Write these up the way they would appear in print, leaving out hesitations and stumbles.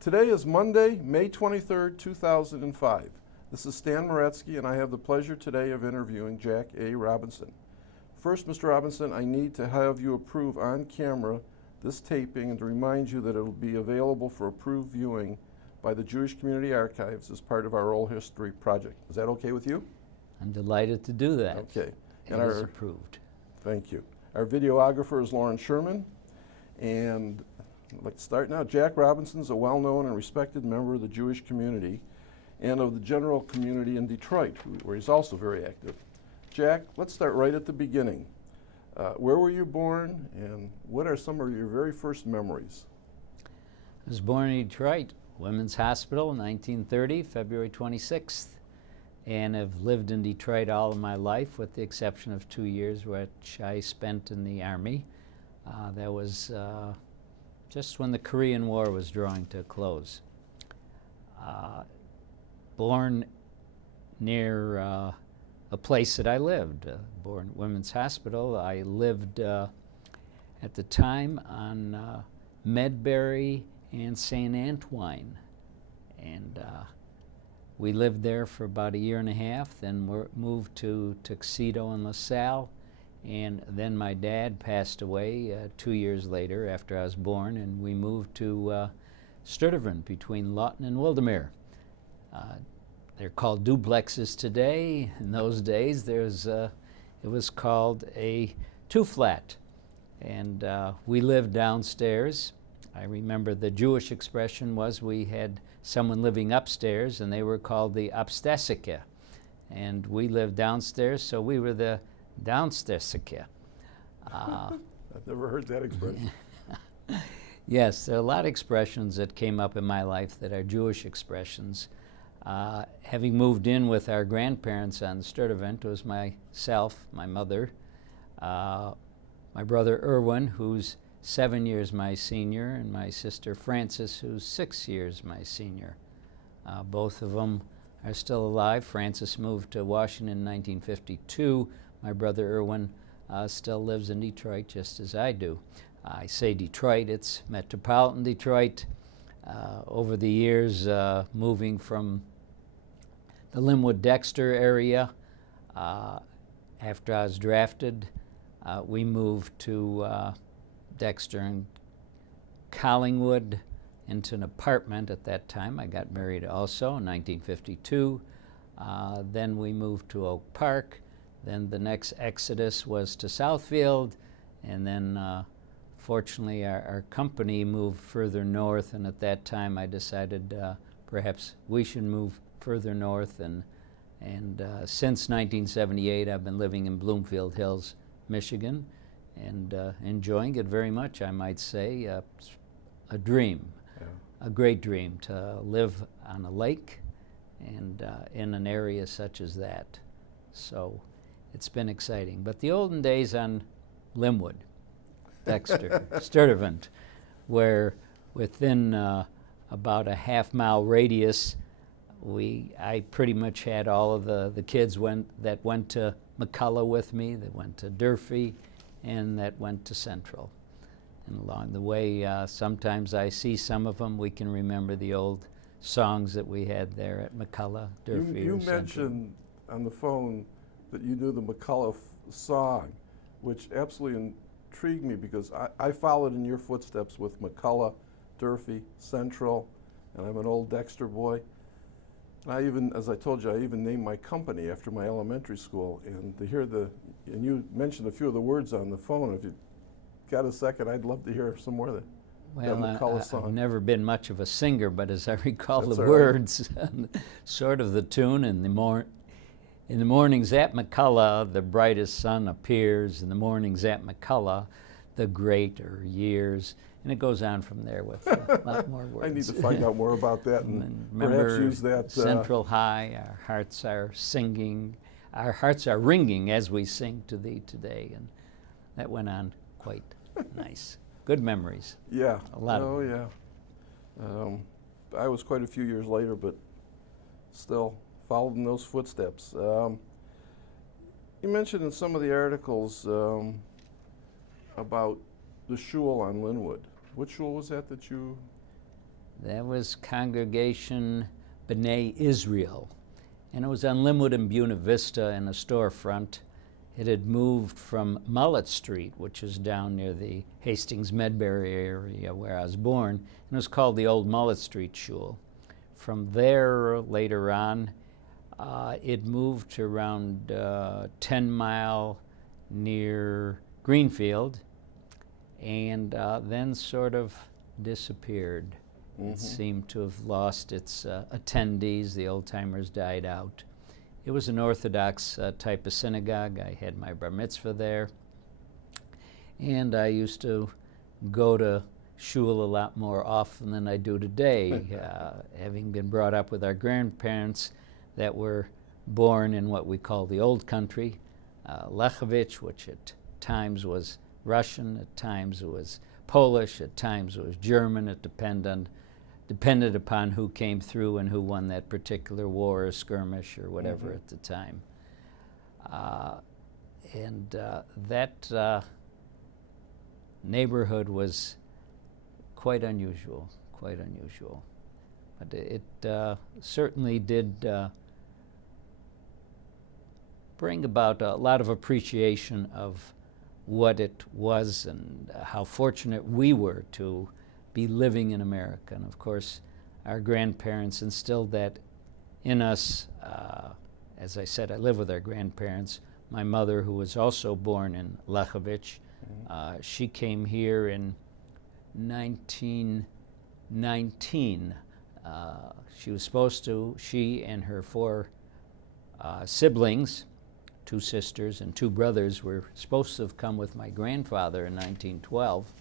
Today is Monday, May 23rd, 2005. This is Stan Moretsky, and I have the pleasure today of interviewing Jack A. Robinson. First, Mr. Robinson, I need to have you approve on camera this taping and to remind you that it will be available for approved viewing by the Jewish Community Archives as part of our Oral History project. Is that okay with you? I'm delighted to do that. Okay. It is approved. Thank you. Our videographer is Lauren Sherman, and I'd like to start now. Jack Robinson is a well-known and respected member of the Jewish community and of the general community in Detroit, where he's also very active. Jack, let's start right at the beginning. Where were you born, and what are some of your very first memories? I was born in Detroit, Women's Hospital, 1930, February 26th, and have lived in Detroit all of my life, with the exception of 2 years which I spent in the Army. That was just when the Korean War was drawing to a close. Born near a place that I lived, born at Women's Hospital. I lived at the time on Medbury and St. Antoine, and we lived there for about a year and a half, then moved to Tuxedo and LaSalle, and then my dad passed away 2 years later after I was born, and we moved to Sturtevant between Lawton and Wildermere. They're called duplexes today. In those days, it was called a two-flat, and we lived downstairs. I remember the Jewish expression was we had someone living upstairs, and they were called the upstairsika, and we lived downstairs, so we were the downstairsika. I've never heard that expression. Yes, there are a lot of expressions that came up in my life that are Jewish expressions. Having moved in with our grandparents on Sturtevant was myself, my mother, my brother Irwin, who's 7 years my senior, and my sister Frances, who's 6 years my senior. Both of them are still alive. Frances moved to Washington in 1952. My brother Irwin still lives in Detroit, just as I do. I say Detroit, it's Metropolitan Detroit. Over the years, moving from the Linwood-Dexter area, after I was drafted, we moved to Dexter and Collingwood into an apartment at that time. I got married also in 1952. Then we moved to Oak Park. Then the next exodus was to Southfield, and then fortunately our company moved further north, and at that time I decided perhaps we should move further north, and since 1978 I've been living in Bloomfield Hills, Michigan, and enjoying it very much, I might say. A dream, yeah. A great dream to live on a lake and in an area such as that. So it's been exciting. But the olden days on Linwood, Dexter, Sturtevant, where within about a half-mile radius, I pretty much had all of the kids that went to McCullough with me, that went to Durfee, and that went to Central. And along the way, sometimes I see some of them. We can remember the old songs that we had there at McCullough, Durfee, You or Central. mentioned on the phone that you knew the McCullough song, which absolutely intrigued me because I followed in your footsteps with McCullough, Durfee, Central, and I'm an old Dexter boy. I even, as I told you, I even named my company after my elementary school. And to hear and you mentioned a few of the words on the phone. If you got a second, I'd love to hear some more of that. Well, McCullough song. I've never been much of a singer, but as I recall That's the all words, sort of the tune, in the mornings at McCullough, the brightest sun appears. In the mornings at McCullough, the greater years. And it goes on from there with a lot more words. I need to find out more about that and perhaps use that. Central High, our hearts are singing, our hearts are ringing as we sing to thee today. And that went on quite nice. Good memories. Yeah. A lot of them. Yeah. I was quite a few years later, but still followed in those footsteps. You mentioned in some of the articles about the shul on Linwood. Which shul was that you That was Congregation B'nai Israel. And it was on Linwood and Buena Vista in a storefront. It had moved from Mullet Street, which is down near the Hastings-Medbury area where I was born, and it was called the Old Mullet Street Shul. From there, later on, it moved to around 10 Mile near Greenfield, and then sort of disappeared. It seemed to have lost its attendees. The old-timers died out. It was an Orthodox type of synagogue. I had my bar mitzvah there. And I used to go to shul a lot more often than I do today, having been brought up with our grandparents that were born in what we call the old country, Lechovich, which at times was Russian, at times it was Polish, at times it was German. It depended upon who came through and who won that particular war or skirmish or whatever at the time. That neighborhood was quite unusual. But it certainly did bring about a lot of appreciation of what it was and how fortunate we were to be living in America. And of course, our grandparents instilled that in us. As I said, I live with our grandparents. My mother, who was also born in Lechovich, she came here in 1919. She was supposed to, she and her four siblings, 2 sisters and 2 brothers, were supposed to have come with my grandfather in 1912.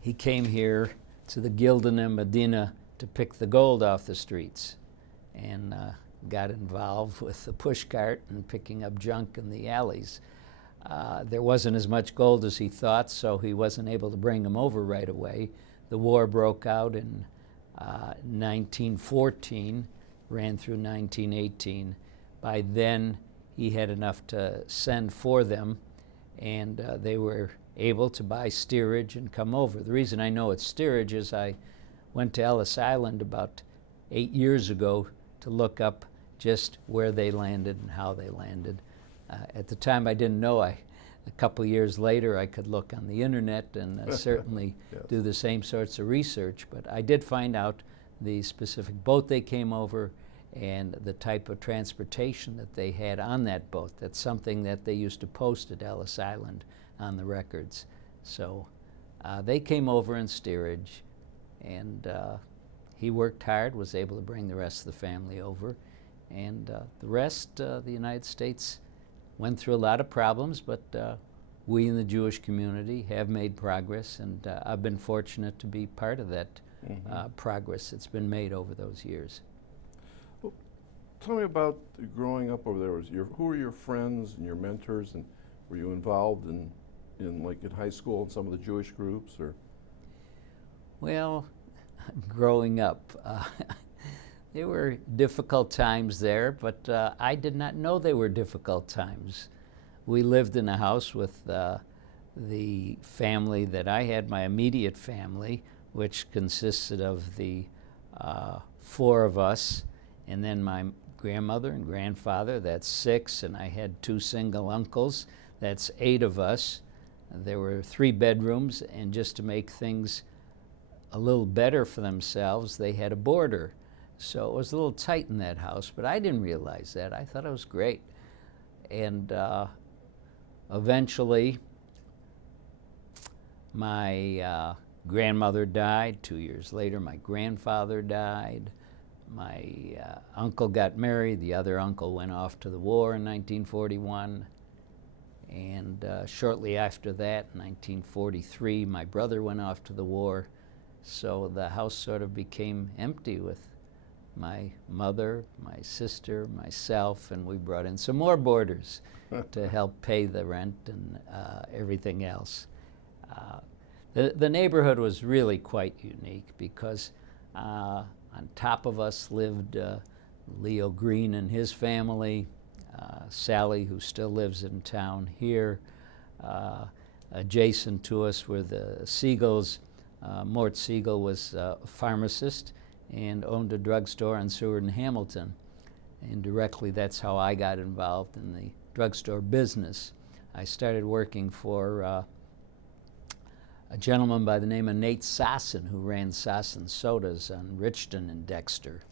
He came here to the Gildan and Medina to pick the gold off the streets, and got involved with the push cart and picking up junk in the alleys. There wasn't as much gold as he thought, so he wasn't able to bring them over right away. The war broke out in 1914, ran through 1918. By then, he had enough to send for them, and they were able to buy steerage and come over. The reason I know it's steerage is I went to Ellis Island about 8 years ago to look up just where they landed and how they landed. At the time I didn't know. A couple years later I could look on the internet and certainly do the same sorts of research, but I did find out the specific boat they came over and the type of transportation that they had on that boat. That's something that they used to post at Ellis Island on the records. So they came over in steerage, and he worked hard, was able to bring the rest of the family over, and the rest, the United States went through a lot of problems, but we in the Jewish community have made progress, and I've been fortunate to be part of that progress that's been made over those years. Well, tell me about growing up over there. Who were your friends and your mentors, and were you involved in high school in some of the Jewish groups, or? Well, growing up, there were difficult times there, but I did not know they were difficult times. We lived in a house with the family that I had, my immediate family, which consisted of the 4 of us, and then my grandmother and grandfather, that's 6, and I had 2 single uncles, that's 8 of us. There were 3 bedrooms, and just to make things a little better for themselves, they had a boarder. So it was a little tight in that house, but I didn't realize that. I thought it was great. And eventually, my grandmother died. 2 years later, my grandfather died. My uncle got married. The other uncle went off to the war in 1941. And shortly after that, in 1943, my brother went off to the war. So the house sort of became empty with my mother, my sister, myself, and we brought in some more boarders to help pay the rent and everything else. The neighborhood was really quite unique because on top of us lived Leo Green and his family, Sally, who still lives in town here. Adjacent to us were the Siegels, Mort Siegel was a pharmacist and owned a drugstore on Seward and Hamilton. And directly, that's how I got involved in the drugstore business. I started working for a gentleman by the name of Nate Sossin, who ran Sossin Sodas on Richton and Dexter.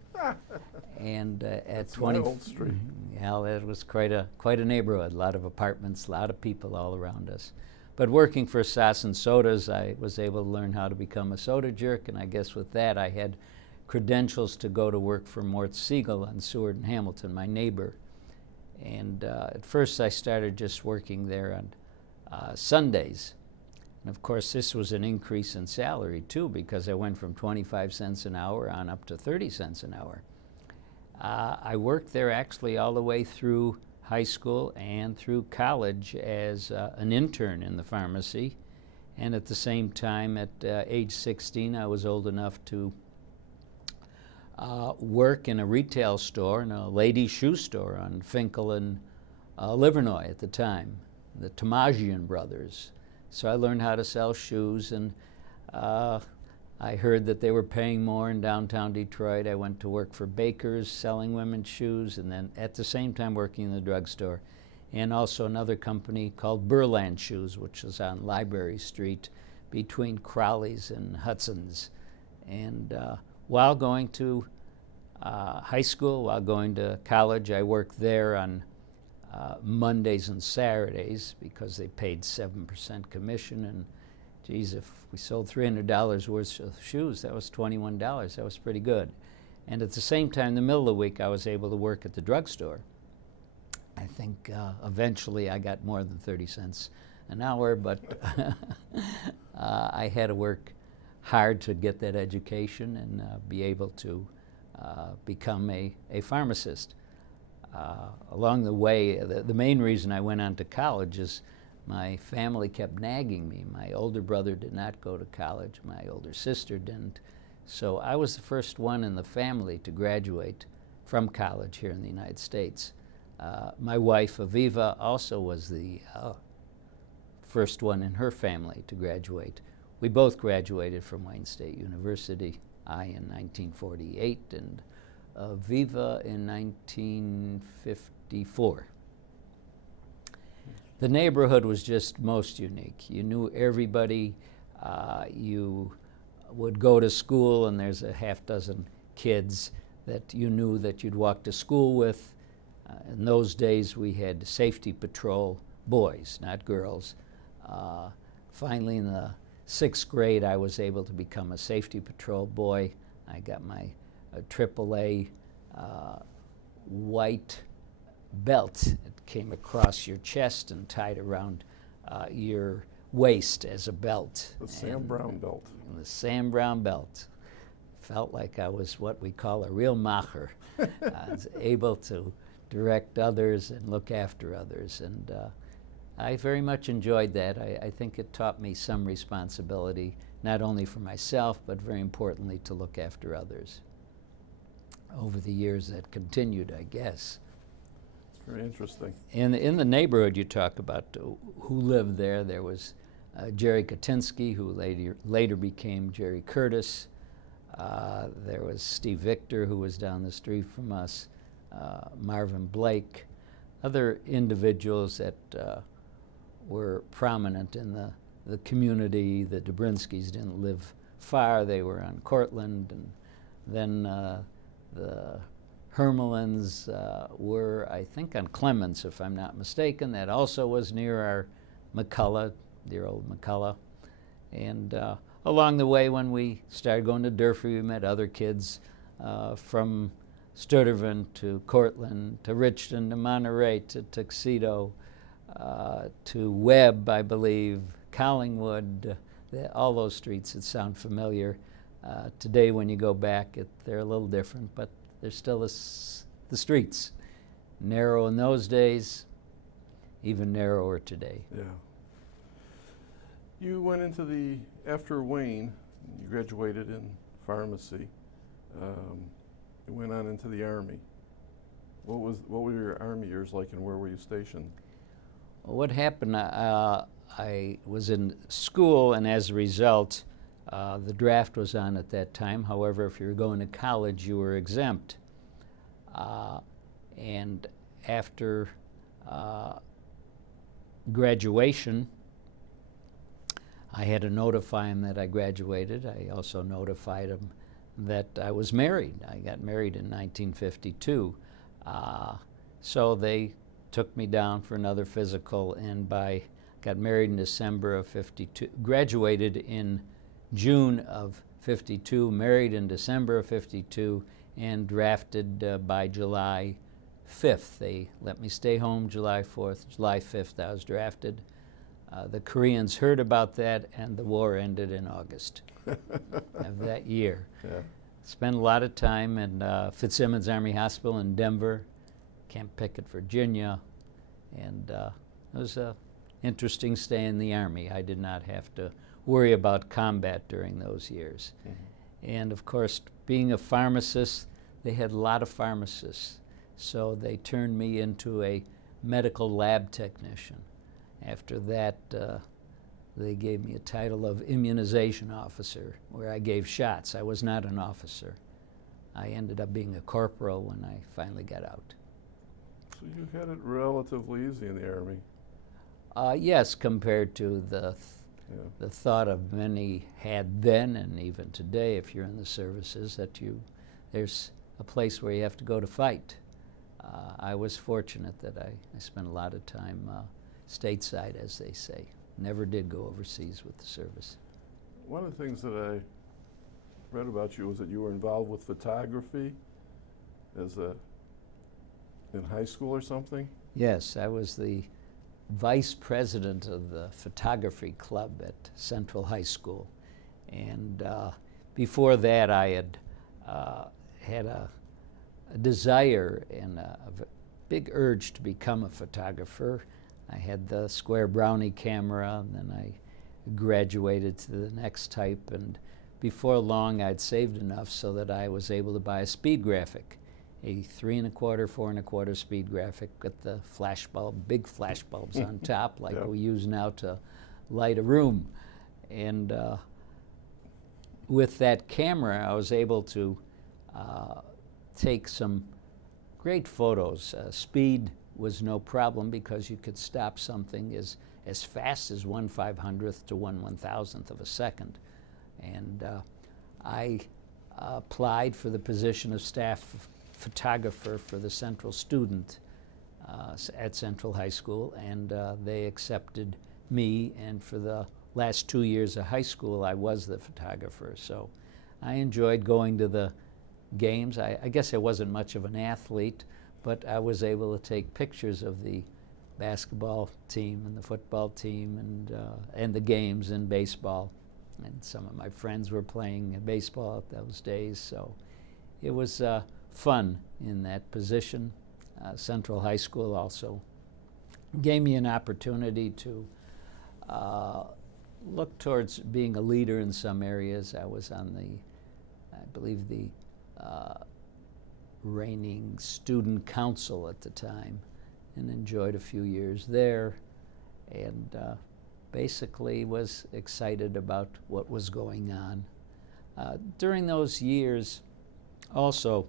And at 20, my old street. Yeah, it was quite a neighborhood. A lot of apartments, a lot of people all around us. But working for Sossin Sodas, I was able to learn how to become a soda jerk, and I guess with that, I had credentials to go to work for Mort Siegel on Seward and Hamilton, my neighbor. And at first, I started just working there on Sundays. And of course, this was an increase in salary too, because I went from 25 cents an hour on up to 30 cents an hour. I worked there actually all the way through high school and through college as an intern in the pharmacy. And at the same time, at age 16, I was old enough to work in a retail store, in a ladies' shoe store on Finkel and Livernois at the time, the Tomajian brothers. So I learned how to sell shoes, and I heard that they were paying more in downtown Detroit. I went to work for bakers selling women's shoes, and then at the same time working in the drugstore. And also another company called Burland Shoes, which was on Library Street between Crowley's and Hudson's. And while going to high school, while going to college, I worked there on Mondays and Saturdays because they paid 7% commission, and geez, if we sold $300 worth of shoes, that was $21. That was pretty good. And at the same time, in the middle of the week, I was able to work at the drugstore. I think eventually I got more than 30 cents an hour, but I had to work hard to get that education and be able to become a pharmacist. Along the way, the main reason I went on to college is my family kept nagging me. My older brother did not go to college. My older sister didn't. So I was the first one in the family to graduate from college here in the United States. My wife, Aviva, also was the first one in her family to graduate. We both graduated from Wayne State University, I in 1948 and Aviva in 1954. The neighborhood was just most unique. You knew everybody. You would go to school, and there's a half dozen kids that you knew that you'd walk to school with. In those days, we had safety patrol boys, not girls. Finally, in the 6th grade, I was able to become a safety patrol boy. I got my AAA white belt. It came across your chest and tied around your waist as a belt. The Sam Brown belt. The Sam Brown belt. Felt like I was what we call a real macher. I was able to direct others and look after others, and I very much enjoyed that. I think it taught me some responsibility, not only for myself, but very importantly to look after others. Over the years that continued, I guess. It's very interesting. In the neighborhood you talk about who lived there, there was Jerry Katinsky, who later became Jerry Curtis. There was Steve Victor, who was down the street from us, Marvin Blake, other individuals that were prominent in the community. The Dobrinskys didn't live far. They were on Cortland, and then the Hermelins were, I think, on Clements, if I'm not mistaken. That also was near our McCullough, dear old McCullough. And along the way, when we started going to Durfee, we met other kids from Sturtevant to Cortland to Richton to Monterey to Tuxedo to Webb, I believe, Collingwood, all those streets that sound familiar. Today, when you go back, they're a little different, but they're still the streets. Narrow in those days, even narrower today. Yeah. You went into after Wayne, you graduated in pharmacy. You went on into the Army. What were your Army years like, and where were you stationed? Well, what happened, I was in school, and as a result, The draft was on at that time. However, if you were going to college, you were exempt. And after graduation, I had to notify him that I graduated. I also notified him that I was married. I got married in 1952. So they took me down for another physical, and got married in December of 52, graduated in June of 52, married in December of 52, and drafted by July 5th. They let me stay home July 4th. July 5th, I was drafted. The Koreans heard about that, and the war ended in August of that year. Yeah. Spent a lot of time in Fitzsimmons Army Hospital in Denver, Camp Pickett, Virginia, and it was an interesting stay in the Army. I did not have to worry about combat during those years. Mm-hmm. And of course, being a pharmacist, they had a lot of pharmacists, so they turned me into a medical lab technician. After that, they gave me a title of immunization officer, where I gave shots. I was not an officer. I ended up being a corporal when I finally got out. So you had it relatively easy in the Army. Yes, compared to the thought of many had then, and even today, if you're in the services, that there's a place where you have to go to fight. I was fortunate that I spent a lot of time stateside, as they say. Never did go overseas with the service. One of the things that I read about you was that you were involved with photography in high school or something? Yes, I was the vice president of the photography club at Central High School. And before that, I had had a desire and a big urge to become a photographer. I had the square Brownie camera, and then I graduated to the next type, and before long I'd saved enough so that I was able to buy a speed graphic, a 3 1/4, 4 1/4 speed graphic with the flash bulb, big flash bulbs on top like Yep. we use now to light a room. And with that camera I was able to take some great photos. Speed was no problem because you could stop something as fast as 1/500th to 1/1000th of a second. And I applied for the position of staff photographer for the Central student at Central High School, and they accepted me, and for the last 2 years of high school I was the photographer. So I enjoyed going to the games. I guess I wasn't much of an athlete, but I was able to take pictures of the basketball team and the football team and the games and baseball. And some of my friends were playing baseball at those days, so it was fun in that position. Central High School also gave me an opportunity to look towards being a leader in some areas. I was on I believe the reigning student council at the time, and enjoyed a few years there, and basically was excited about what was going on. During those years also,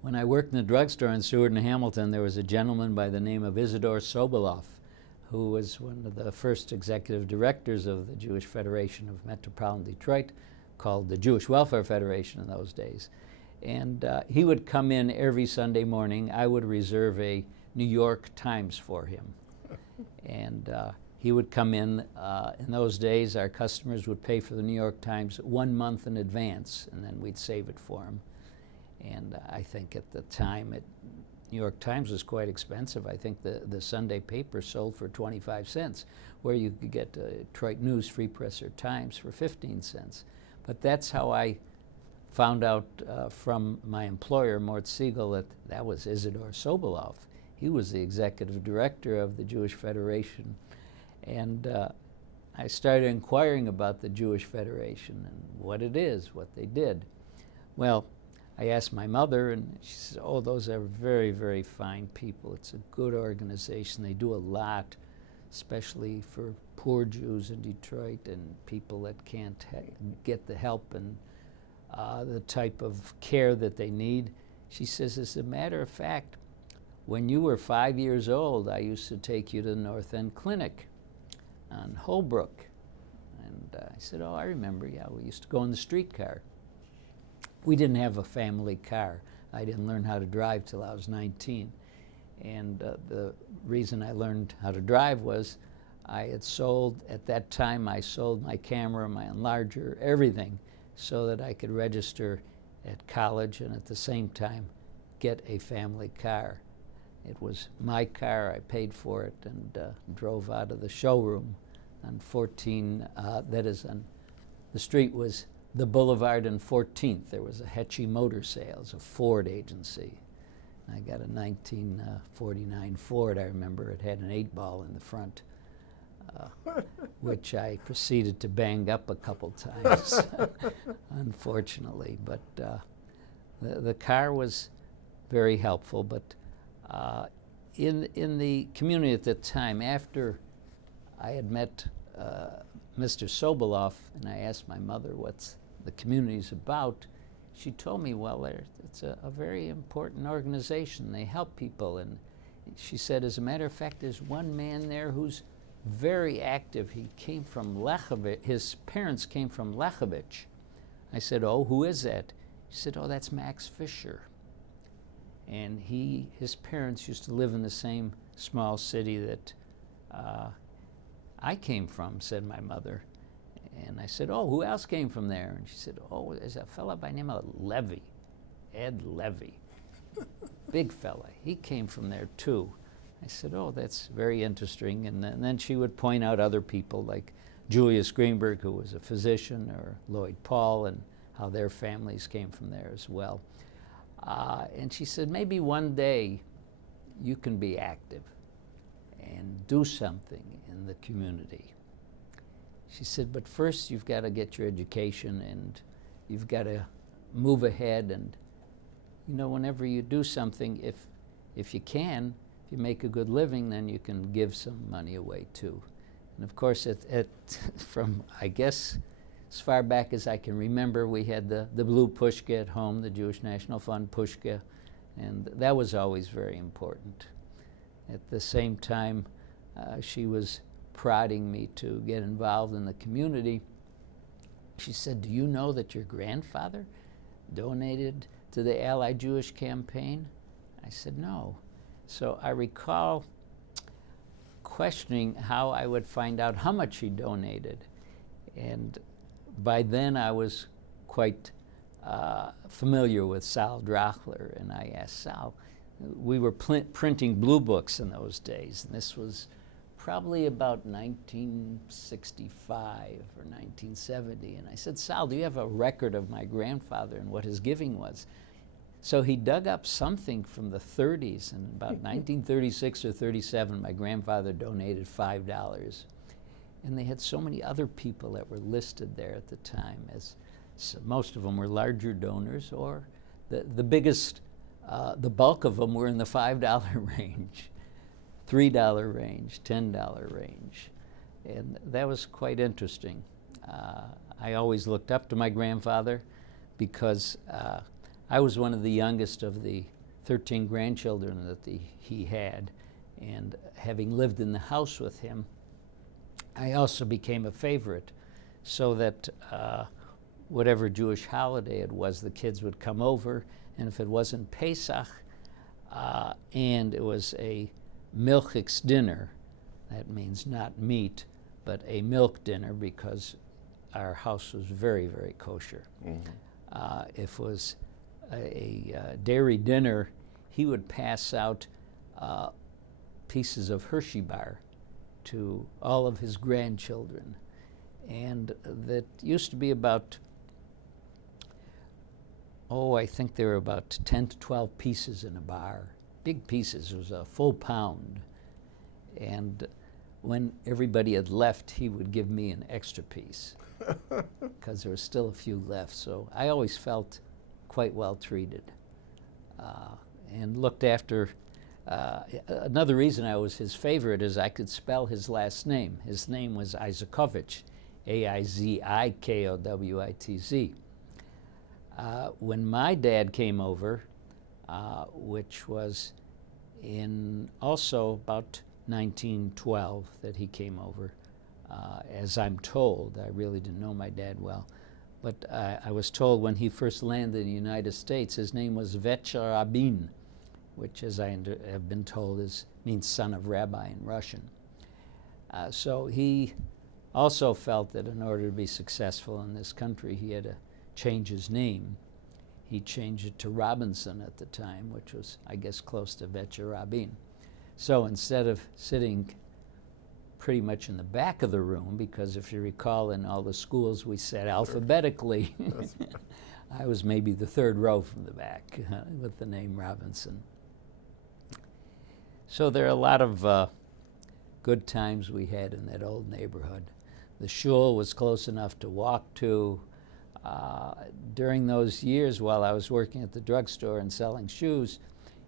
when I worked in the drugstore in Seward and Hamilton, there was a gentleman by the name of Isidore Sobolov, who was one of the first executive directors of the Jewish Federation of Metropolitan Detroit, called the Jewish Welfare Federation in those days. And he would come in every Sunday morning. I would reserve a New York Times for him. And he would come in those days, our customers would pay for the New York Times 1 month in advance, and then we'd save it for him. And I think at the time, New York Times was quite expensive. I think the Sunday paper sold for 25 cents, where you could get Detroit News, Free Press, or Times for 15 cents. But that's how I found out from my employer, Mort Siegel, that was Isidore Sobolov. He was the executive director of the Jewish Federation. And I started inquiring about the Jewish Federation and what it is, what they did. Well, I asked my mother, and she said, "Oh, those are very, very fine people. It's a good organization. They do a lot." especially for poor Jews in Detroit and people that can't get the help and the type of care that they need. She says, as a matter of fact, when you were 5 years old, I used to take you to the North End Clinic on Holbrook. And I said, oh, I remember, yeah, we used to go in the streetcar. We didn't have a family car. I didn't learn how to drive till I was 19. And the reason I learned how to drive was I had sold, at that time I sold my camera, my enlarger, everything, so that I could register at college and at the same time get a family car. It was my car, I paid for it, and drove out of the showroom on 14, that is on, the street was the Boulevard and 14th. There was a Hetchy Motor Sales, a Ford agency. I got a 1949 Ford, I remember. It had an 8-ball in the front, which I proceeded to bang up a couple times, unfortunately. But the car was very helpful. But in the community at that time, after I had met Mr. Sobolov, and I asked my mother what's the community's about, she told me, well, it's a very important organization. They help people. And she said, as a matter of fact, there's one man there who's very active. He came from Lechovich. His parents came from Lechovich. I said, oh, who is that? She said, oh, that's Max Fisher. And his parents used to live in the same small city that I came from, said my mother. And I said, oh, who else came from there? And she said, oh, there's a fella by the name of Levy, Ed Levy. Big fella. He came from there too. I said, oh, that's very interesting. And then she would point out other people like Julius Greenberg, who was a physician, or Lloyd Paul, and how their families came from there as well. And she said, maybe one day you can be active and do something in the community. She said, but first you've got to get your education and you've got to move ahead. And, you know, whenever you do something, if you can, if you make a good living, then you can give some money away too. And of course, from, I guess, as far back as I can remember, we had the blue pushka at home, the Jewish National Fund pushka, and that was always very important. At the same time, she was prodding me to get involved in the community. She said, do you know that your grandfather donated to the Allied Jewish campaign? I said, no. So I recall questioning how I would find out how much he donated. And by then I was quite familiar with Sal Drachler, and I asked Sal, we were printing blue books in those days, and this was probably about 1965 or 1970. And I said, Sal, do you have a record of my grandfather and what his giving was? So he dug up something from the 30s, and about 1936 or 37, my grandfather donated $5. And they had so many other people that were listed there at the time, as so most of them were larger donors, or the biggest, the bulk of them were in the $5 range. $3 range, $10 range. And that was quite interesting. I always looked up to my grandfather because I was one of the youngest of the 13 grandchildren that he had. And having lived in the house with him, I also became a favorite, so that whatever Jewish holiday it was, the kids would come over, and if it wasn't Pesach and it was a milchix dinner, that means not meat, but a milk dinner, because our house was very, very kosher. Mm-hmm. If it was a dairy dinner, he would pass out pieces of Hershey bar to all of his grandchildren. And that used to be about, I think there were about 10 to 12 pieces in a bar. Big pieces. It was a full pound. And when everybody had left, he would give me an extra piece because there was still a few left. So I always felt quite well treated and looked after Another reason I was his favorite is I could spell his last name. His name was Aizakovitz, Aizikowitz. When my dad came over, which was in also about 1912 that he came over, as I'm told. I really didn't know my dad well, but I was told when he first landed in the United States, his name was Vecher Rabin, which, as I have been told, means son of rabbi in Russian. So he also felt that in order to be successful in this country, he had to change his name. He changed it to Robinson at the time, which was, I guess, close to Vecher Rabin. So instead of sitting pretty much in the back of the room, because if you recall, in all the schools we sat alphabetically, I was maybe the third row from the back with the name Robinson. So there are a lot of good times we had in that old neighborhood. The shul was close enough to walk to. During those years while I was working at the drugstore and selling shoes,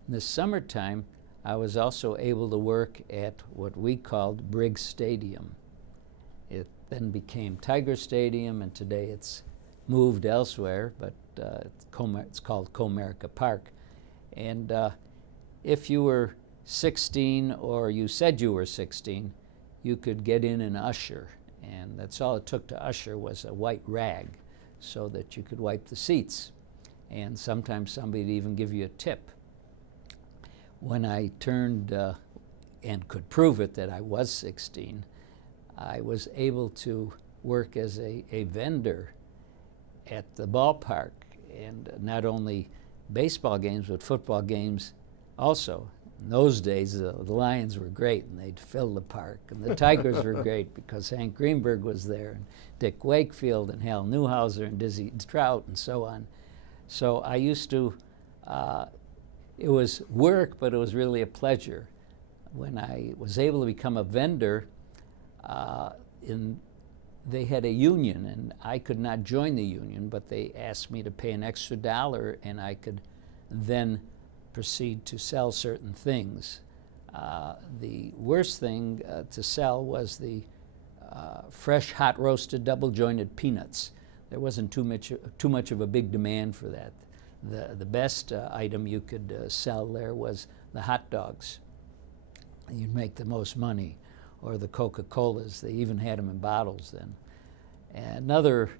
in the summertime, I was also able to work at what we called Briggs Stadium. It then became Tiger Stadium, and today it's moved elsewhere, but it's called Comerica Park. And if you were 16 or you said you were 16, you could get in and usher, and that's all it took to usher was a white rag so that you could wipe the seats, and sometimes somebody would even give you a tip. When I turned and could prove it that I was 16, I was able to work as a vendor at the ballpark, and not only baseball games but football games also. In those days, the Lions were great, and they'd fill the park, and the Tigers were great because Hank Greenberg was there, and Dick Wakefield, and Hal Newhouser, and Dizzy Trout, and so on. So I used to, it was work, but it was really a pleasure. When I was able to become a vendor, they had a union, and I could not join the union, but they asked me to pay an extra $1, and I could then proceed to sell certain things. The worst thing to sell was the fresh, hot roasted, double jointed peanuts. There wasn't too much of a big demand for that. The best item you could sell there was the hot dogs. You'd make the most money, or the Coca-Colas. They even had them in bottles then. Another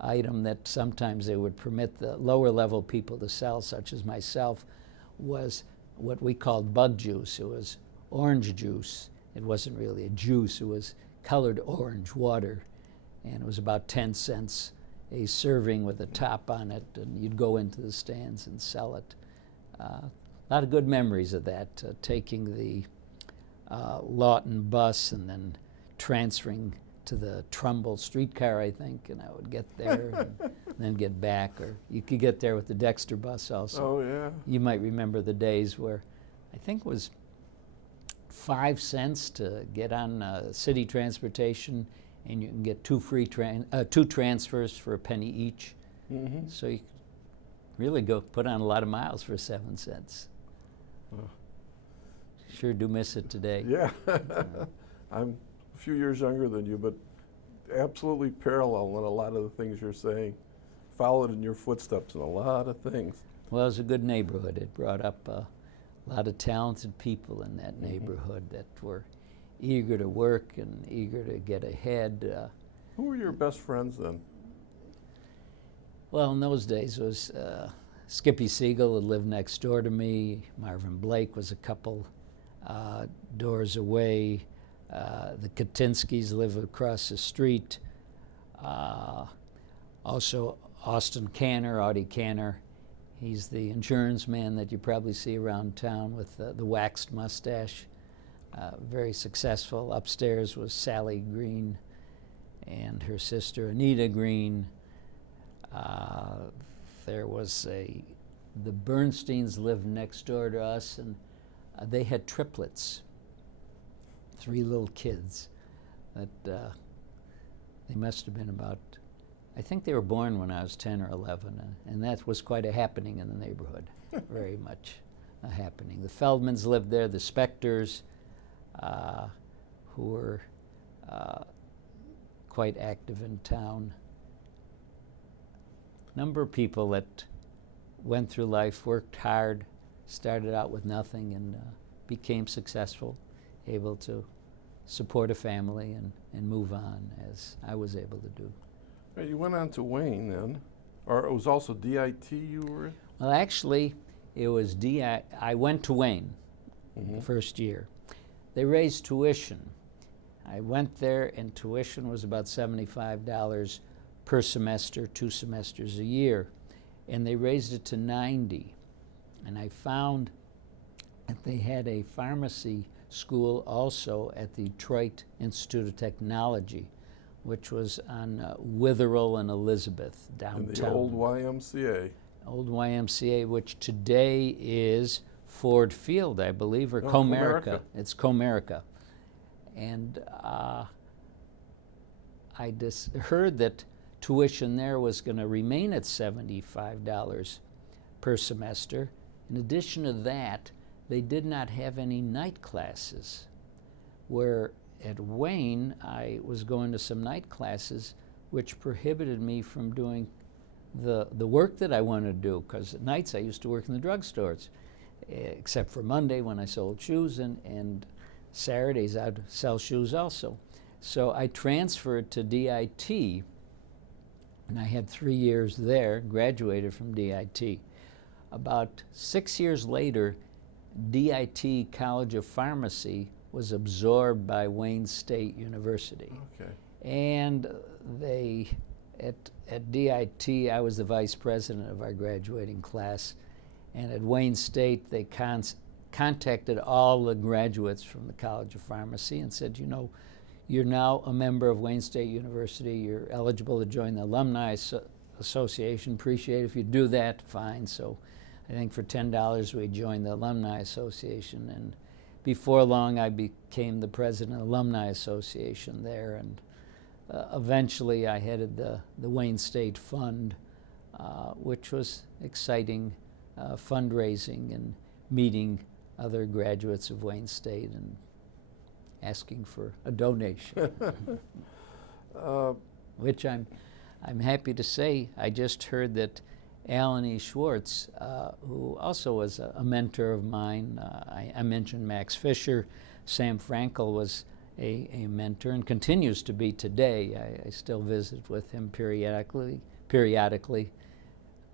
item that sometimes they would permit the lower level people to sell, such as myself, was what we called bug juice. It was orange juice. It wasn't really a juice. It was colored orange water, and it was about 10 cents a serving with a top on it, and you'd go into the stands and sell it. A lot of good memories of that, taking the Lawton bus and then transferring to the Trumbull streetcar, I think, and I would get there and then get back. Or you could get there with the Dexter bus also. Oh, yeah. You might remember the days where I think it was 5 cents to get on city transportation, and you can get two transfers for a penny each. Mm-hmm. So you could really go put on a lot of miles for 7 cents. Oh. Sure do miss it today. Yeah. I'm a few years younger than you, but absolutely parallel in a lot of the things you're saying. Followed in your footsteps in a lot of things. Well, it was a good neighborhood. It brought up a lot of talented people in that neighborhood that were eager to work and eager to get ahead. Who were your best friends then? Well, in those days it was Skippy Siegel, who lived next door to me. Marvin Blake was a couple doors away. The Katinskys live across the street. Also Austin Canner, Audie Canner. He's the insurance man that you probably see around town with the waxed mustache. Very successful. Upstairs was Sally Green and her sister Anita Green. There was the Bernsteins lived next door to us, and they had triplets, 3 little kids that they must have been about, I think they were born when I was 10 or 11, and that was quite a happening in the neighborhood, very much. happening. The Feldmans lived there, the Spectors, who were quite active in town. Number of people that went through life, worked hard, started out with nothing, and became successful, able to support a family and move on, as I was able to do. Right, you went on to Wayne then, or it was also DIT you were in? Well, actually, it was I went to Wayne the first year. They raised tuition. I went there, and tuition was about $75 per semester, 2 semesters a year, and they raised it to $90. And I found that they had a pharmacy school also at the Detroit Institute of Technology, which was on Witherell and Elizabeth downtown. In the old YMCA. Old YMCA, which today is Ford Field, I believe, or Comerica. It's Comerica. And I just heard that tuition there was going to remain at $75 per semester. In addition to that, they did not have any night classes, where at Wayne I was going to some night classes which prohibited me from doing the work that I wanted to do, because at nights I used to work in the drugstores, except for Monday when I sold shoes, and Saturdays I'd sell shoes also. So I transferred to DIT, and I had 3 years there, graduated from DIT. About 6 years later, DIT College of Pharmacy was absorbed by Wayne State University. Okay. And they, at DIT, I was the vice president of our graduating class, and at Wayne State, they contacted all the graduates from the College of Pharmacy and said, you know, you're now a member of Wayne State University, you're eligible to join the Alumni Association, appreciate it if you do that, fine. So I think for $10 we joined the Alumni Association, and before long I became the president of the Alumni Association there, and eventually I headed the Wayne State Fund, which was exciting fundraising and meeting other graduates of Wayne State and asking for a donation, which I'm happy to say. I just heard that Alan E. Schwartz, who also was a mentor of mine, I mentioned Max Fisher, Sam Frankel was a mentor and continues to be today. I still visit with him periodically,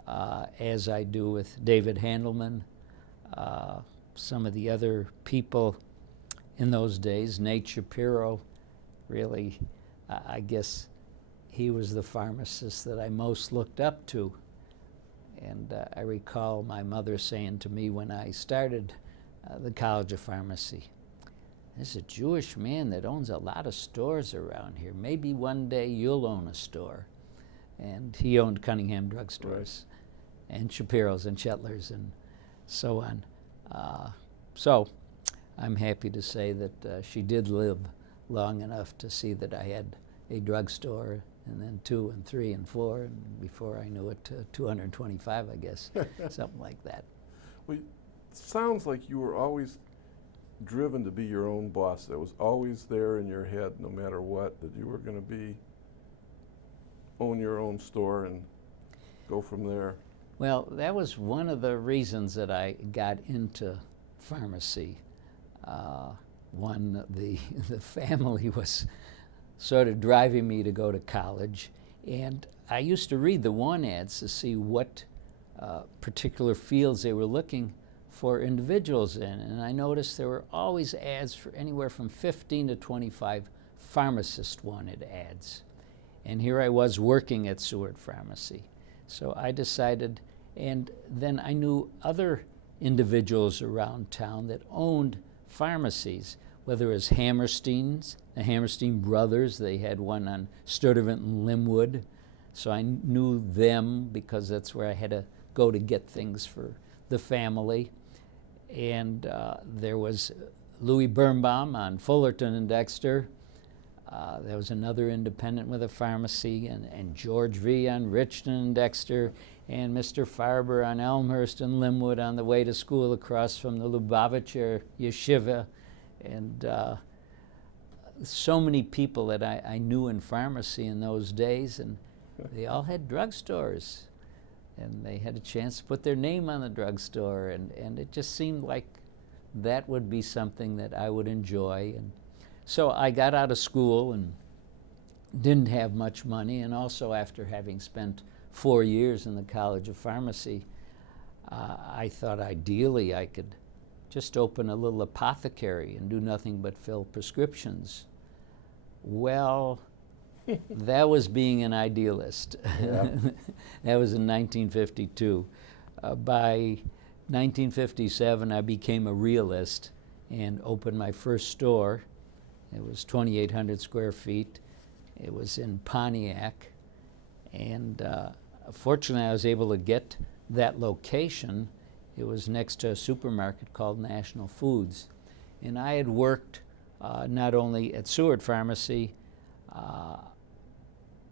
as I do with David Handelman, some of the other people in those days. Nate Shapiro, really, I guess he was the pharmacist that I most looked up to. And I recall my mother saying to me when I started the College of Pharmacy, there's a Jewish man that owns a lot of stores around here. Maybe one day you'll own a store. And he owned Cunningham Drugstores, and Shapiro's and Shetler's and so on. So I'm happy to say that she did live long enough to see that I had a drugstore, and then 2 and 3 and 4, and before I knew it, 225, I guess, something like that. Well, it sounds like you were always driven to be your own boss. That was always there in your head, no matter what, that you were going to own your own store and go from there. Well, that was one of the reasons that I got into pharmacy. One, the family was sort of driving me to go to college, and I used to read the want ads to see what particular fields they were looking for individuals in, and I noticed there were always ads for anywhere from 15 to 25 pharmacist wanted ads. And here I was working at Seward Pharmacy. So I decided, and then I knew other individuals around town that owned pharmacies, whether it was Hammerstein's, the Hammerstein brothers. They had one on Sturtevant and Linwood. So I knew them because that's where I had to go to get things for the family. And there was Louis Birnbaum on Fullerton and Dexter. There was another independent with a pharmacy, and George V. on Richton and Dexter, and Mr. Farber on Elmhurst and Linwood on the way to school across from the Lubavitcher Yeshiva, and so many people that I knew in pharmacy in those days, and they all had drugstores, and they had a chance to put their name on the drugstore, and it just seemed like that would be something that I would enjoy. And so I got out of school and didn't have much money, and also after having spent 4 years in the College of Pharmacy, I thought ideally I could just open a little apothecary and do nothing but fill prescriptions. Well, that was being an idealist. Yeah. That was in 1952. By 1957, I became a realist and opened my first store. It was 2,800 square feet. It was in Pontiac. And fortunately, I was able to get that location. It was next to a supermarket called National Foods. And I had worked not only at Seward Pharmacy.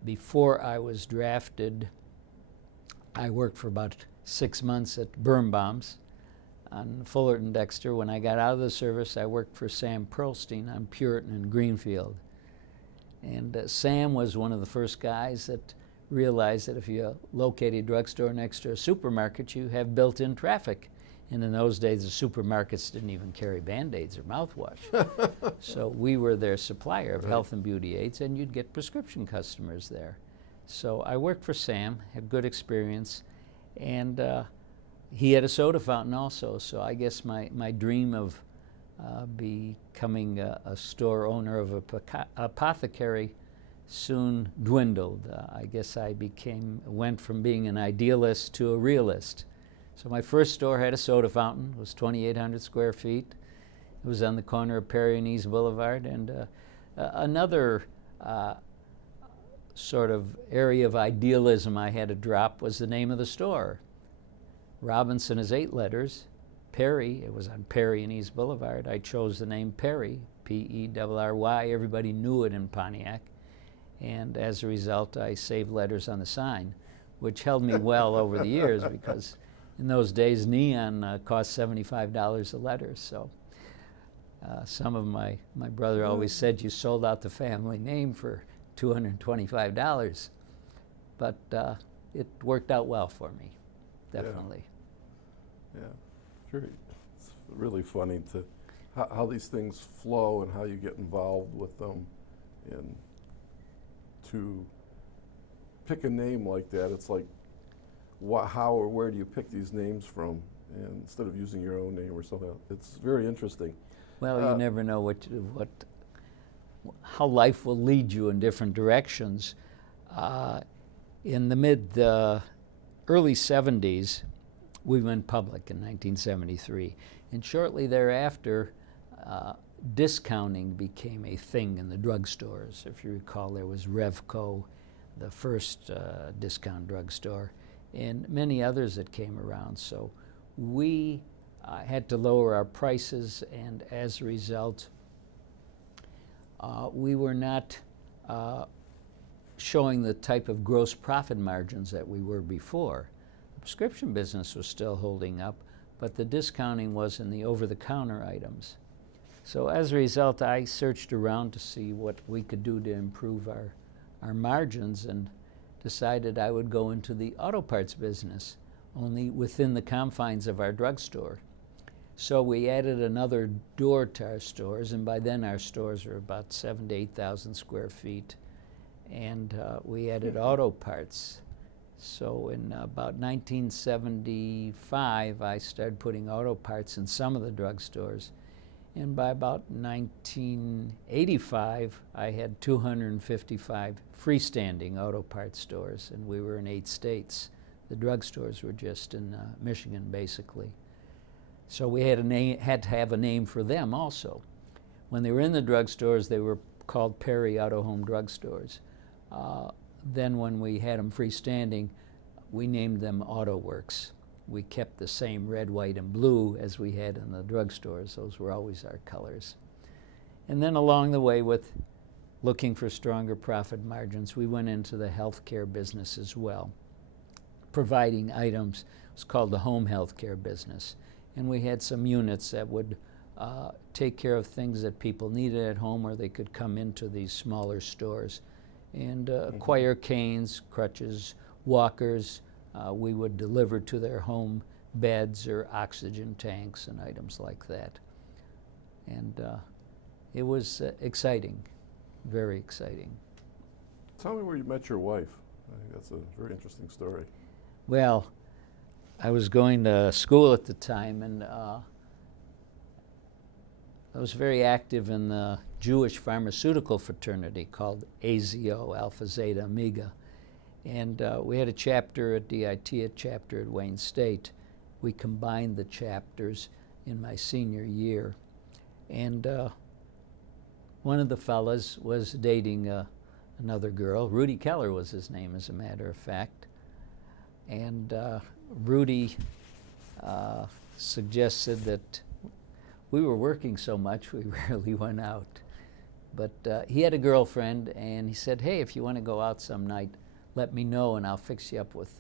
Before I was drafted, I worked for about 6 months at Birnbaum's on Fullerton Dexter. When I got out of the service, I worked for Sam Pearlstein on Puritan and Greenfield. And Sam was one of the first guys that realized that if you locate a drugstore next to a supermarket, you have built-in traffic. And in those days, the supermarkets didn't even carry Band-Aids or mouthwash. So we were their supplier of health and beauty aids, and you'd get prescription customers there. So I worked for Sam, had good experience, and he had a soda fountain also. So I guess my dream of becoming a store owner of a apothecary soon dwindled. I guess I went from being an idealist to a realist. So my first store had a soda fountain. It was 2,800 square feet. It was on the corner of Perry and East Boulevard. And another sort of area of idealism I had to drop was the name of the store. Robinson is 8 letters. Perry, it was on Perry and East Boulevard. I chose the name Perry, P-E-R-R-Y. Everybody knew it in Pontiac. And as a result, I saved letters on the sign, which held me well over the years, because in those days, neon cost $75 a letter. So some of my brother always said you sold out the family name for $225. But it worked out well for me, definitely. Yeah, very, it's really funny to how these things flow and how you get involved with them. And to pick a name like that, it's like, how or where do you pick these names from, and instead of using your own name or something else? It's very interesting. Well, you never know how life will lead you in different directions. In the early 70s, we went public in 1973, and shortly thereafter, discounting became a thing in the drugstores. If you recall, there was Revco, the first discount drugstore, and many others that came around. So we had to lower our prices, and as a result, we were not showing the type of gross profit margins that we were before. The prescription business was still holding up, but the discounting was in the over-the-counter items. So as a result, I searched around to see what we could do to improve our margins, and decided I would go into the auto parts business, only within the confines of our drugstore. So we added another door to our stores, and by then our stores were about 7,000 to 8,000 square feet, and we added auto parts. So in about 1975, I started putting auto parts in some of the drugstores, and by about 1985, I had 255 freestanding auto parts stores, and we were in 8 states. The drugstores were just in Michigan, basically. So we had to have a name for them also. When they were in the drugstores, they were called Perry Auto Home Drugstores. Then when we had them freestanding, we named them Auto Works. We kept the same red, white, and blue as we had in the drugstores. Those were always our colors. And then along the way, with looking for stronger profit margins, we went into the healthcare business as well, providing items. It was called the home healthcare business. And we had some units that would take care of things that people needed at home, or they could come into these smaller stores and acquire canes, crutches, walkers. We would deliver to their home beds or oxygen tanks and items like that. And it was exciting, very exciting. Tell me where you met your wife. I think that's a very interesting story. Well, I was going to school at the time, and I was very active in the Jewish pharmaceutical fraternity called AZO, Alpha Zeta Omega. And we had a chapter at DIT, a chapter at Wayne State. We combined the chapters in my senior year. And one of the fellas was dating another girl. Rudy Keller was his name, as a matter of fact. And Rudy suggested that we were working so much we rarely went out. But he had a girlfriend, and he said, hey, if you want to go out some night, let me know and I'll fix you up with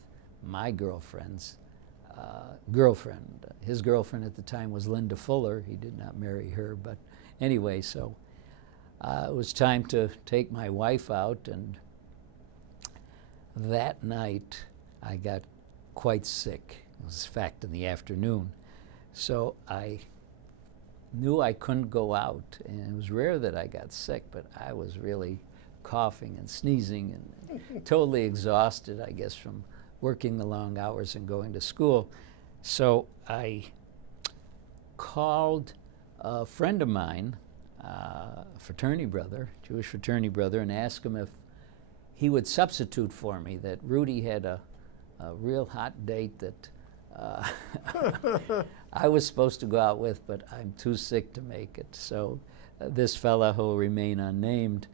my girlfriend's girlfriend. His girlfriend at the time was Linda Fuller. He did not marry her, but anyway, so it was time to take my wife out, and that night I got quite sick. It was in fact in the afternoon. So I knew I couldn't go out, and it was rare that I got sick, but I was really coughing and sneezing and totally exhausted, I guess, from working the long hours and going to school. So I called a friend of mine, a fraternity brother, Jewish fraternity brother, and asked him if he would substitute for me, that Rudy had a real hot date that I was supposed to go out with, but I'm too sick to make it. So this fella, who will remain unnamed,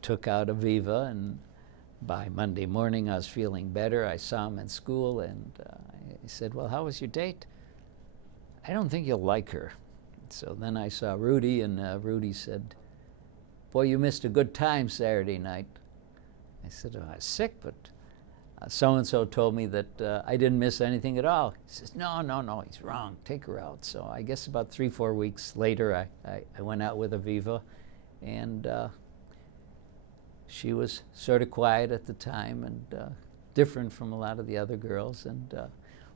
took out Aviva, and by Monday morning I was feeling better. I saw him in school, and he said, well, how was your date? I don't think you'll like her. So then I saw Rudy, and Rudy said, boy, you missed a good time Saturday night. I said, oh, I was sick, but so-and-so told me that I didn't miss anything at all. He says, no, he's wrong. Take her out. So I guess about 3-4 weeks later, I went out with Aviva, and she was sort of quiet at the time and different from a lot of the other girls, and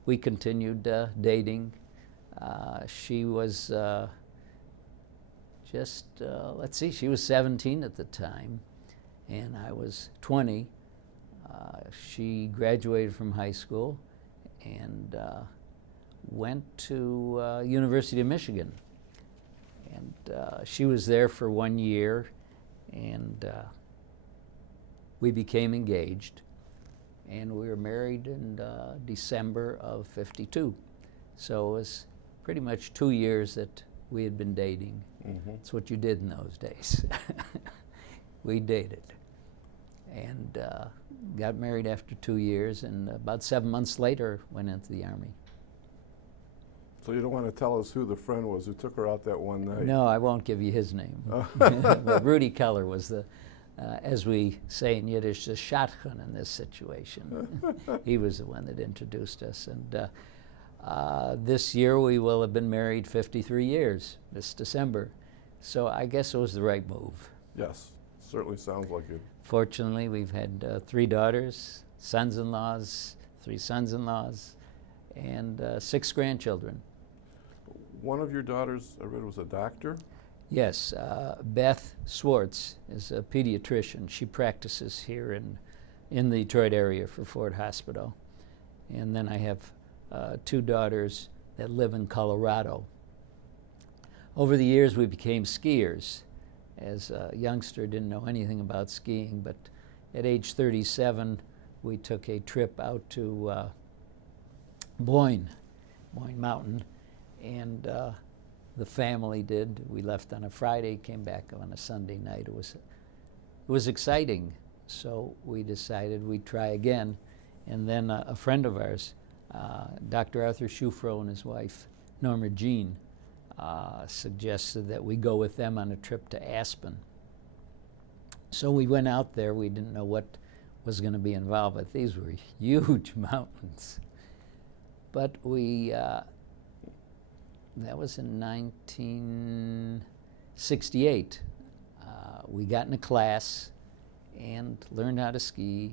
we continued dating. She was she was 17 at the time, and I was 20. She graduated from high school and went to University of Michigan. And she was there for 1 year, and we became engaged. And we were married in December of '52. So it was pretty much 2 years that we had been dating. Mm-hmm. That's what you did in those days. We dated. And got married after 2 years, and about 7 months later went into the Army. So you don't want to tell us who the friend was who took her out that one night? No, I won't give you his name. But Rudy Keller was the, as we say in Yiddish, the shotgun in this situation. He was the one that introduced us. And this year we will have been married 53 years, this December. So I guess it was the right move. Yes, certainly sounds like it. Fortunately, we've had 3 daughters, sons-in-laws, 3 sons-in-laws, and 6 grandchildren. One of your daughters, I read, was a doctor? Yes, Beth Swartz is a pediatrician. She practices here in the Detroit area for Ford Hospital. And then I have 2 daughters that live in Colorado. Over the years, we became skiers. As a youngster, didn't know anything about skiing, but at age 37, we took a trip out to Boyne Mountain, and the family did. We left on a Friday, came back on a Sunday night. It was exciting, so we decided we'd try again. And then a friend of ours, Dr. Arthur Schufro and his wife, Norma Jean, suggested that we go with them on a trip to Aspen. So we went out there. We didn't know what was going to be involved, but these were huge mountains. But we, that was in 1968. We got in a class and learned how to ski,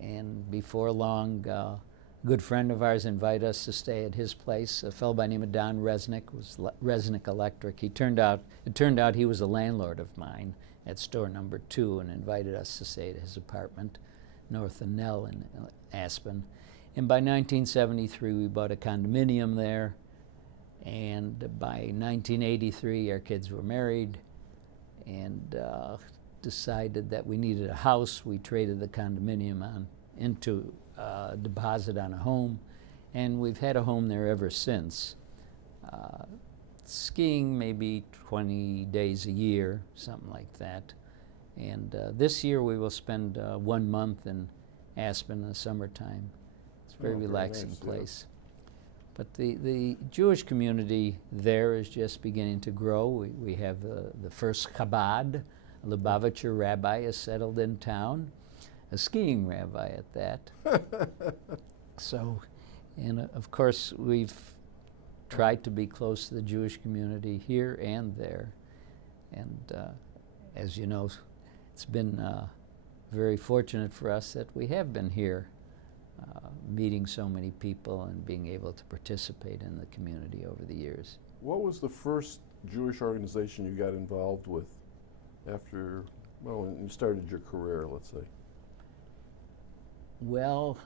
and before long, a good friend of ours invited us to stay at his place. A fellow by the name of Don Resnick was Resnick Electric. It turned out he was a landlord of mine at store number 2 and invited us to stay at his apartment north of Nell in Aspen. And by 1973, we bought a condominium there. And by 1983, our kids were married and decided that we needed a house. We traded the condominium into a deposit on a home, and we've had a home there ever since. Skiing maybe 20 days a year, something like that. And this year we will spend 1 month in Aspen in the summertime. It's a very relaxing nice, place. But the Jewish community there is just beginning to grow. We have the first Chabad, a Lubavitcher rabbi is settled in town, a skiing rabbi at that. So, and of course, we've tried to be close to the Jewish community here and there. And as you know, it's been very fortunate for us that we have been here, meeting so many people and being able to participate in the community over the years. What was the first Jewish organization you got involved with after, well, when you started your career, let's say? Well,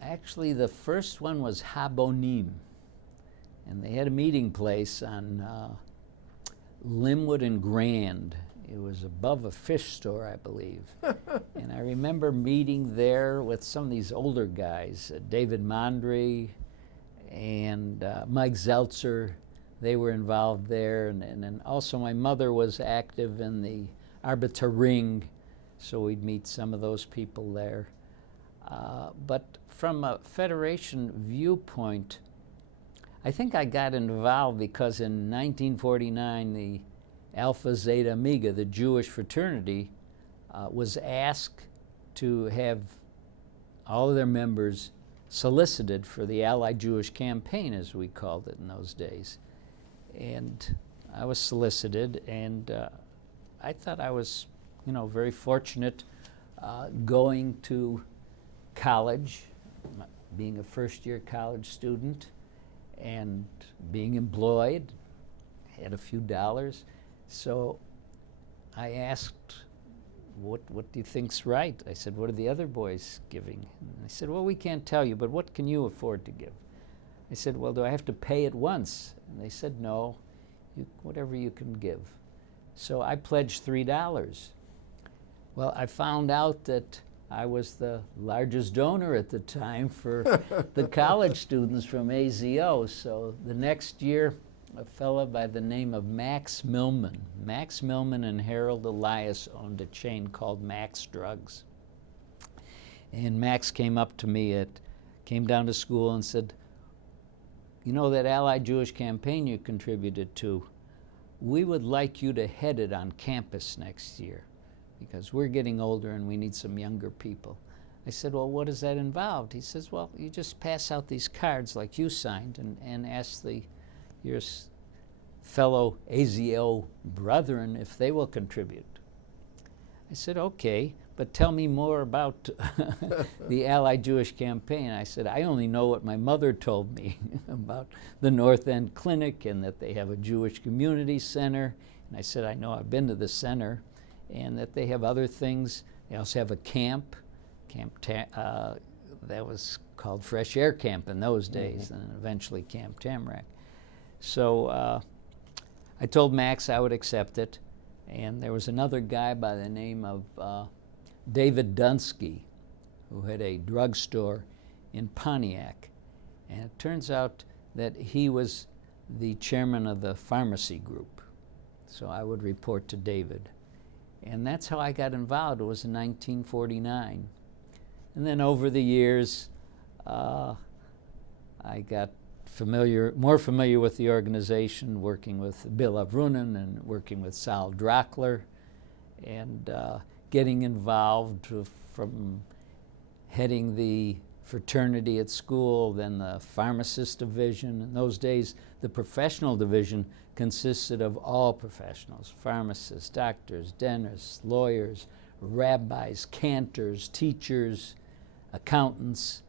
actually the first one was Habonim, and they had a meeting place on Linwood and Grand. It was above a fish store, I believe. And I remember meeting there with some of these older guys, David Mondry and Mike Zeltzer. They were involved there. And also my mother was active in the Arbiter Ring, so we'd meet some of those people there. But from a Federation viewpoint, I think I got involved because in 1949, the Alpha Zeta Omega, the Jewish fraternity, was asked to have all of their members solicited for the Allied Jewish Campaign, as we called it in those days. And I was solicited, and I thought I was, very fortunate going to college, being a first-year college student, and being employed, had a few dollars. So I asked, what do you think's right? I said, what are the other boys giving? And they said, well, we can't tell you, but what can you afford to give? I said, well, do I have to pay it once? And they said, no, whatever you can give. So I pledged $3. Well, I found out that I was the largest donor at the time for the college students from AZO. So the next year, a fellow by the name of Max Millman. Max Millman and Harold Elias owned a chain called Max Drugs. And Max came up to me, came down to school and said, you know that Allied Jewish Campaign you contributed to, we would like you to head it on campus next year because we're getting older and we need some younger people. I said, well, what does that involve? He says, well, you just pass out these cards like you signed and ask your fellow AZO brethren if they will contribute. I said, okay, but tell me more about the Allied Jewish Campaign. I said, I only know what my mother told me about the North End Clinic and that they have a Jewish community center. And I said, I know, I've been to the center, and that they have other things. They also have a camp that was called Fresh Air Camp in those days, and eventually Camp Tamarack. So I told Max I would accept it, and there was another guy by the name of David Dunsky, who had a drugstore in Pontiac, and it turns out that he was the chairman of the pharmacy group. So I would report to David. And that's how I got involved. It was in 1949. And then over the years, I got more familiar with the organization, working with Bill Avrunen and working with Sal Drockler. And getting involved from heading the fraternity at school, then the pharmacist division. In those days, the professional division consisted of all professionals: pharmacists, doctors, dentists, lawyers, rabbis, cantors, teachers, accountants,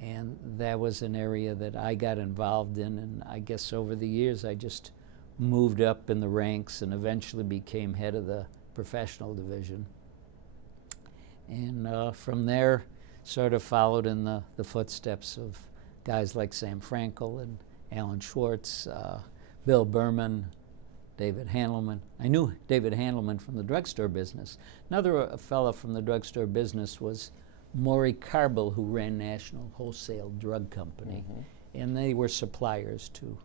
and that was an area that I got involved in, and I guess over the years I just moved up in the ranks and eventually became head of the professional division. And from there, sort of followed in the footsteps of guys like Sam Frankel and Alan Schwartz, Bill Berman, David Handelman. I knew David Handelman from the drugstore business. Another fellow from the drugstore business was Maury Carble, who ran National Wholesale Drug Company, and they were suppliers to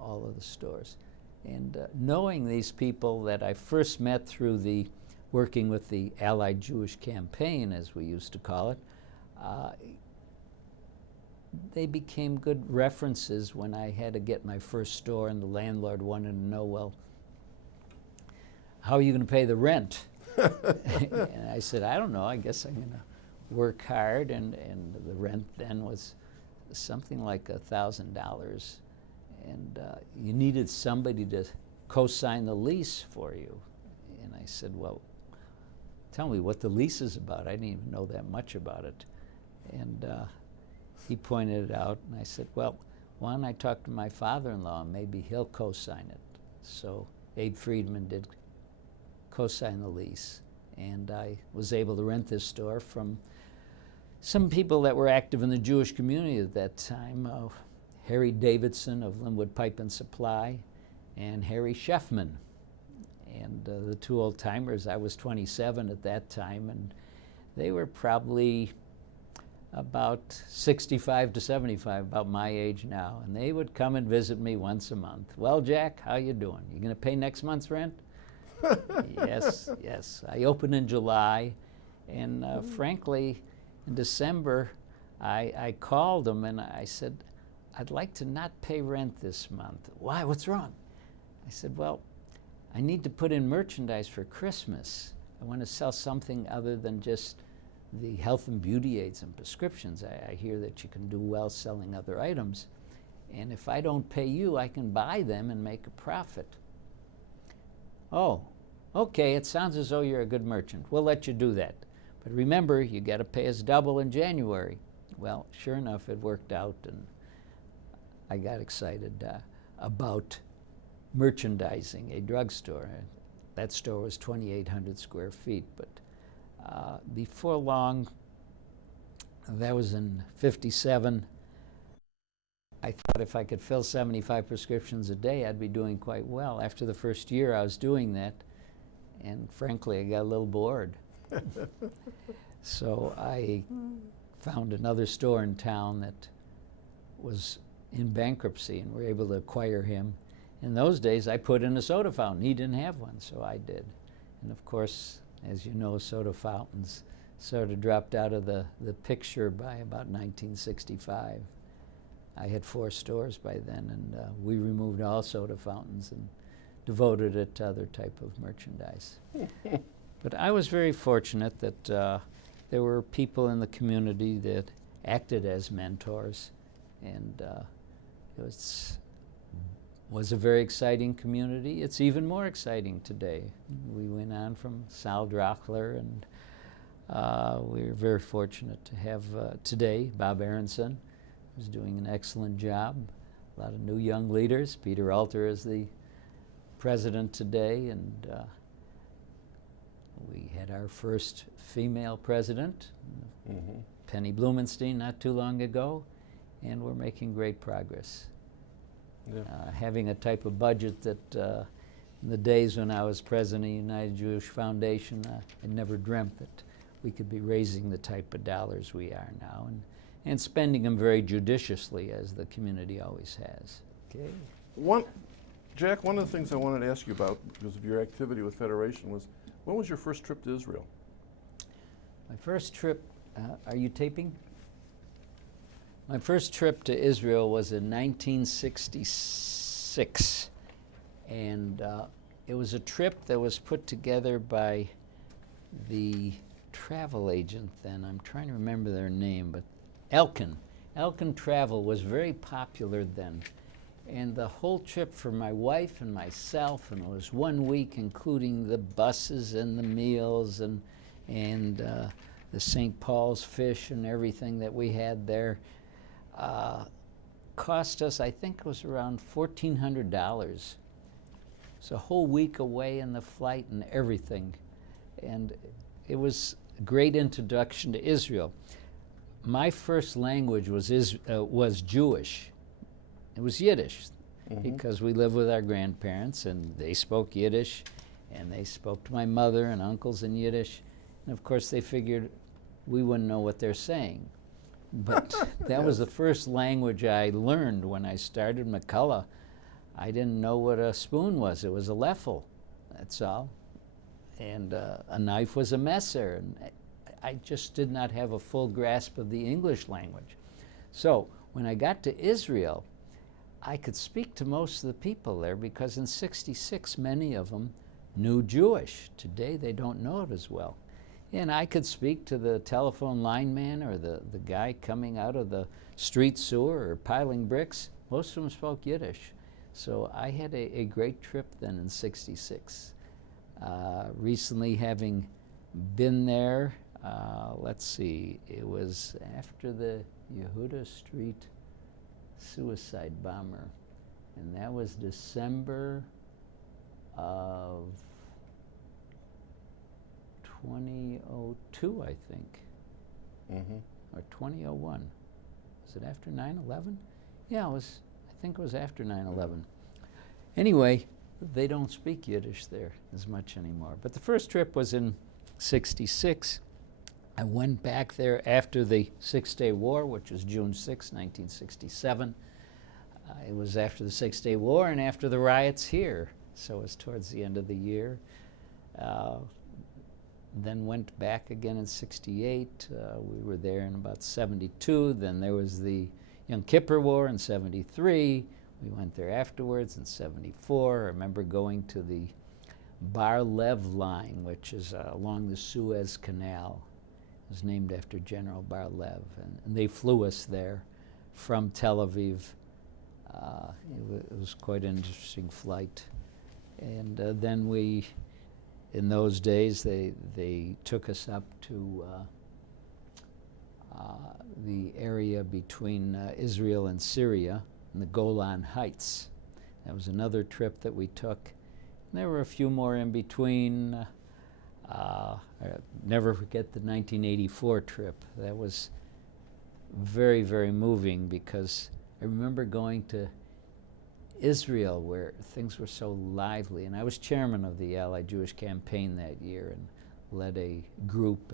all of the stores. And knowing these people that I first met through the working with the Allied Jewish Campaign, as we used to call it, they became good references when I had to get my first store, and the landlord wanted to know, well, how are you going to pay the rent? And I said, I don't know, I guess I'm going to work hard, and the rent then was something like $1,000, and you needed somebody to co-sign the lease for you. And I said, well, tell me what the lease is about. I didn't even know that much about it. And he pointed it out, and I said, well, why don't I talk to my father-in-law, and maybe he'll co-sign it. So Abe Friedman did co-sign the lease, and I was able to rent this store from some people that were active in the Jewish community at that time. Harry Davidson of Linwood Pipe and Supply, and Harry Sheffman. And the two old-timers, I was 27 at that time, and they were probably about 65 to 75, about my age now, and they would come and visit me once a month. Well, Jack, how you doing? You gonna pay next month's rent? Yes, yes. I opened in July, and frankly, in December, I called them and I said, I'd like to not pay rent this month. Why, what's wrong? I said, well, I need to put in merchandise for Christmas. I want to sell something other than just the health and beauty aids and prescriptions. I hear that you can do well selling other items. And if I don't pay you, I can buy them and make a profit. Oh, okay, it sounds as though you're a good merchant. We'll let you do that. But remember, you got to pay us double in January. Well, sure enough, it worked out, and I got excited about merchandising a drugstore. That store was 2,800 square feet, but before long, that was in '57, I thought if I could fill 75 prescriptions a day, I'd be doing quite well. After the first year, I was doing that, and frankly, I got a little bored. So I found another store in town that was in bankruptcy, and were able to acquire him. In those days, I put in a soda fountain. He didn't have one, so I did. And of course, as you know, soda fountains sort of dropped out of the picture by about 1965. I had 4 stores by then, and we removed all soda fountains and devoted it to other type of merchandise. But I was very fortunate that there were people in the community that acted as mentors, and it was a very exciting community. It's even more exciting today. We went on from Sal Drochler, and we're very fortunate to have today Bob Aronson, who's doing an excellent job. A lot of new young leaders. Peter Alter is the president today, and we had our first female president, Penny Blumenstein, not too long ago, and we're making great progress. Yeah. Having a type of budget that in the days when I was president of the United Jewish Foundation, I never dreamt that we could be raising the type of dollars we are now, and spending them very judiciously, as the community always has. Okay. Jack, one of the things I wanted to ask you about, because of your activity with Federation, was when was your first trip to Israel? My first trip, are you taping? My first trip to Israel was in 1966, and it was a trip that was put together by the travel agent then, I'm trying to remember their name, but Elkin Travel was very popular then. And the whole trip for my wife and myself, and it was 1 week, including the buses and the meals and the St. Paul's fish and everything that we had there, cost us, I think it was around $1,400. It's a whole week away in the flight and everything. And it was a great introduction to Israel. My first language was Jewish. It was Yiddish, because we lived with our grandparents and they spoke Yiddish, and they spoke to my mother and uncles in Yiddish. And of course they figured we wouldn't know what they're saying. But that was the first language I learned when I started McCullough. I didn't know what a spoon was. It was a leffel, that's all. And a knife was a messer. And I just did not have a full grasp of the English language. So when I got to Israel, I could speak to most of the people there, because in '66 many of them knew Jewish. Today they don't know it as well. And I could speak to the telephone lineman or the guy coming out of the street sewer or piling bricks. Most of them spoke Yiddish. So I had a great trip then in '66. Recently, having been there, let's see, it was after the Yehuda Street suicide bomber, and that was December of 2002, I think, or 2001. Was it after 9/11? Yeah, I think it was after 9/11. Anyway, they don't speak Yiddish there as much anymore. But the first trip was in '66. I went back there after the Six-Day War, which was June 6, 1967. It was after the Six-Day War and after the riots here, so it was towards the end of the year. Then went back again in '68. We were there in about '72. Then there was the Yom Kippur War in '73. We went there afterwards in '74. I remember going to the Bar Lev line, which is along the Suez Canal. It was named after General Bar Lev, and they flew us there from Tel Aviv. It was quite an interesting flight. And then we, in those days, they took us up to the area between Israel and Syria, in the Golan Heights. That was another trip that we took. And there were a few more in between. I'll never forget the 1984 trip. That was very, very moving, because I remember going to Israel where things were so lively. And I was chairman of the Allied Jewish Campaign that year and led a group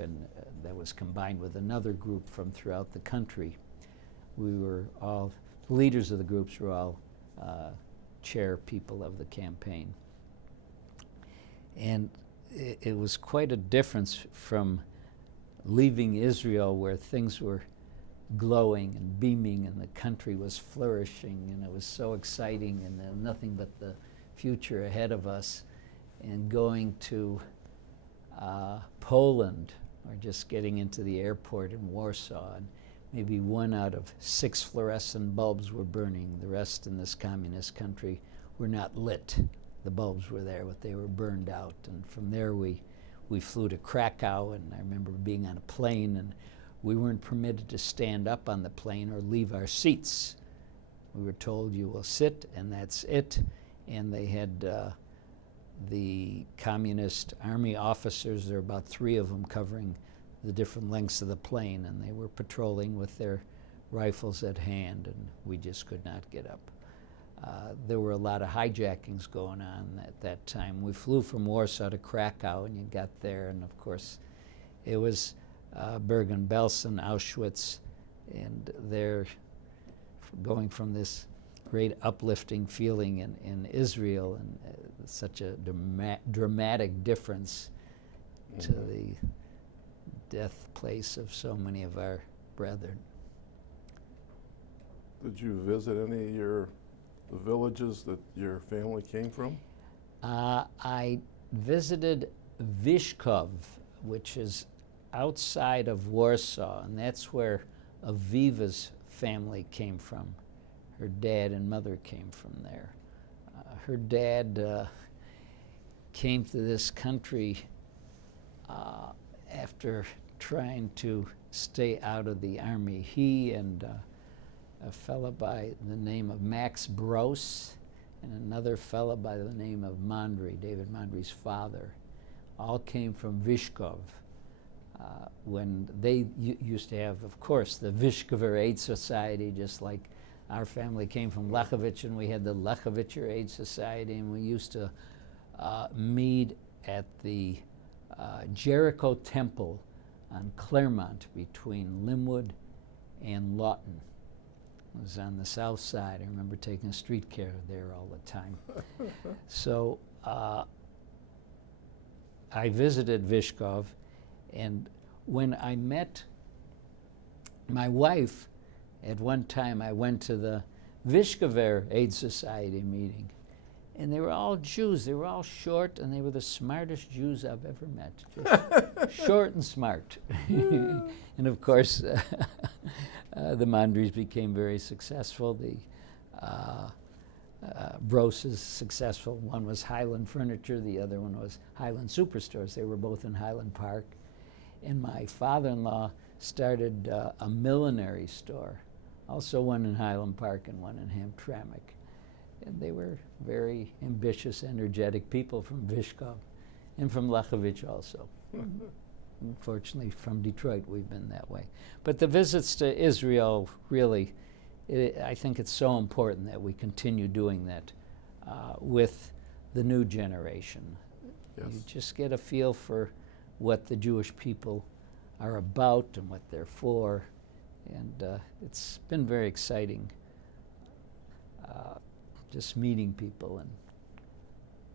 that was combined with another group from throughout the country. We were all, the leaders of the groups were all chair people of the campaign. And it was quite a difference from leaving Israel, where things were glowing and beaming and the country was flourishing and it was so exciting and nothing but the future ahead of us, and going to Poland, or just getting into the airport in Warsaw, and maybe 1 out of 6 fluorescent bulbs were burning. The rest in this communist country were not lit. The bulbs were there, but they were burned out. And from there we flew to Krakow, and I remember being on a plane, and we weren't permitted to stand up on the plane or leave our seats. We were told, you will sit, and that's it. And they had the communist army officers, there were about 3 of them covering the different lengths of the plane, and they were patrolling with their rifles at hand, and we just could not get up. There were a lot of hijackings going on at that time. We flew from Warsaw to Krakow, and you got there, and of course it was Bergen-Belsen, Auschwitz, and they're going from this great uplifting feeling in Israel, and such a dramatic difference to the death place of so many of our brethren. Did you visit any of the villages that your family came from? I visited Vyshkov, which is outside of Warsaw, and that's where Aviva's family came from. Her dad and mother came from there. Her dad came to this country after trying to stay out of the army. He and a fellow by the name of Max Brose and another fellow by the name of Mondry, David Mondry's father, all came from Vyshkov. When they used to have, of course, the Vyshkover Aid Society, just like our family came from Lechovich, and we had the Lechovitcher Aid Society, and we used to meet at the Jericho Temple on Claremont between Linwood and Lawton. It was on the south side. I remember taking a streetcar there all the time. So I visited Vyshkov, and when I met my wife, at one time I went to the Vyshkover Aid Society meeting, and they were all Jews. They were all short, and they were the smartest Jews I've ever met. Just short and smart. And of course, the Mondrys became very successful. The Broses successful. One was Highland Furniture, the other one was Highland Superstores. They were both in Highland Park. And my father-in-law started a millinery store, also one in Highland Park and one in Hamtramck. And they were very ambitious, energetic people from Vyshkov and from Lechovich also. Unfortunately, from Detroit, we've been that way. But the visits to Israel, really, I think it's so important that we continue doing that with the new generation. Yes. You just get a feel for what the Jewish people are about and what they're for. And it's been very exciting just meeting people and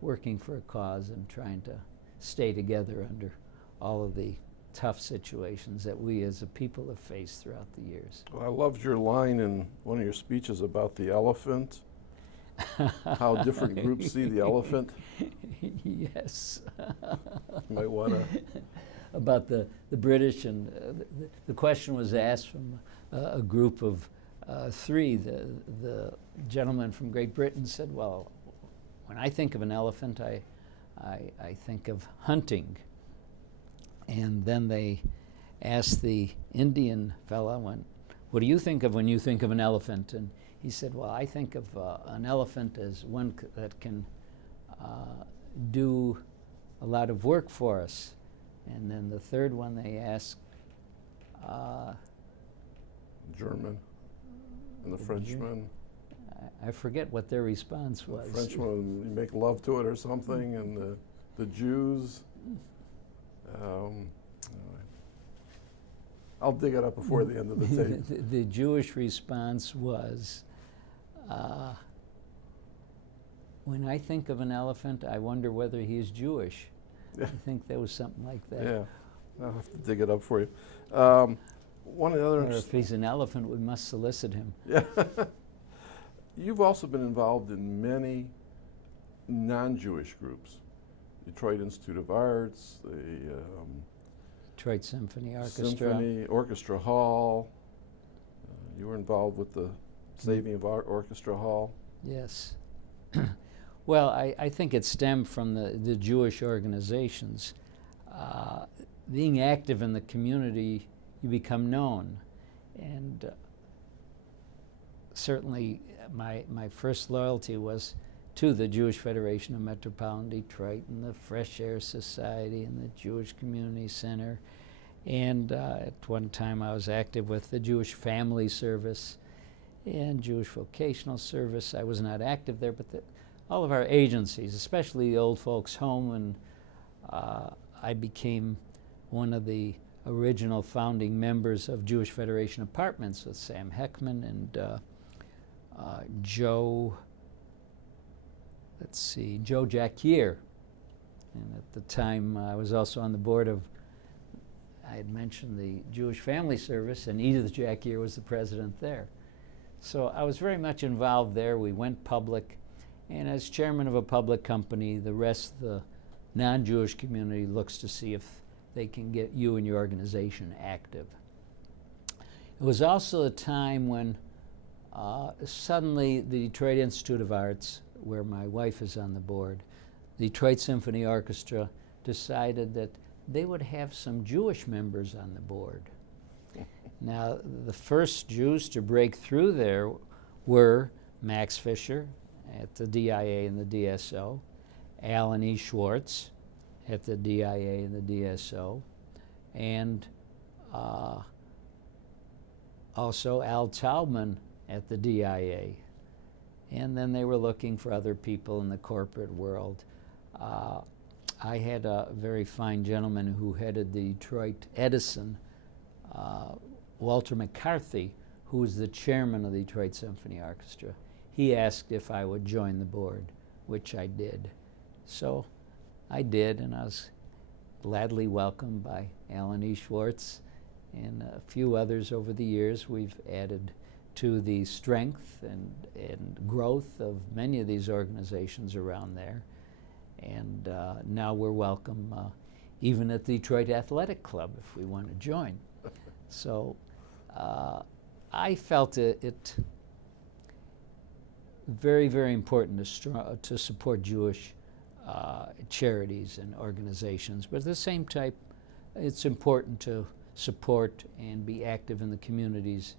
working for a cause and trying to stay together under all of the tough situations that we as a people have faced throughout the years. Well, I loved your line in one of your speeches about the elephant, how different groups see the elephant. Yes. You might want to. About the British, and the question was asked from a group of three. The gentleman from Great Britain said, well, when I think of an elephant, I think of hunting. And then they asked the Indian fella, what do you think of when you think of an elephant? And he said, well, I think of an elephant as one that can do a lot of work for us. And then the third one they asked, German and the Frenchman. I forget what their response was. The Frenchman, you make love to it or something, and the Jews. I'll dig it up before the end of the tape. The Jewish response was, when I think of an elephant, I wonder whether he is Jewish. Yeah. I think there was something like that. Yeah, I'll have to dig it up for you. One of the other. Or if he's an elephant, we must solicit him. Yeah. You've also been involved in many non-Jewish groups. Detroit Institute of Arts, the Detroit Symphony Orchestra. Symphony Orchestra Hall. You were involved with the saving of our Orchestra Hall. Yes. Well, I think it stemmed from the Jewish organizations. Being active in the community, you become known. And certainly my first loyalty was to the Jewish Federation of Metropolitan Detroit and the Fresh Air Society and the Jewish Community Center. And at one time I was active with the Jewish Family Service and Jewish Vocational Service. I was not active there, but all of our agencies, especially the Old Folks Home, and I became one of the original founding members of Jewish Federation Apartments with Sam Heckman and Joe Jacquier. And at the time, I was also on the board of, I had mentioned the Jewish Family Service, and Edith Jacquier was the president there. So I was very much involved there. We went public, and as chairman of a public company, the rest of the non-Jewish community looks to see if they can get you and your organization active. It was also a time when suddenly the Detroit Institute of Arts, where my wife is on the board, the Detroit Symphony Orchestra, decided that they would have some Jewish members on the board. Now, the first Jews to break through there were Max Fisher at the DIA and the DSO, Alan E. Schwartz at the DIA and the DSO, and also Al Taubman at the DIA. And then they were looking for other people in the corporate world. I had a very fine gentleman who headed the Detroit Edison, Walter McCarthy, who was the chairman of the Detroit Symphony Orchestra. He asked if I would join the board, which I did. So I did, and I was gladly welcomed by Alan E. Schwartz and a few others over the years. We've added to the strength and growth of many of these organizations around there. And now we're welcome even at the Detroit Athletic Club if we want to join. So I felt it very, very important to support Jewish charities and organizations, but at the same time, it's important to support and be active in the communities,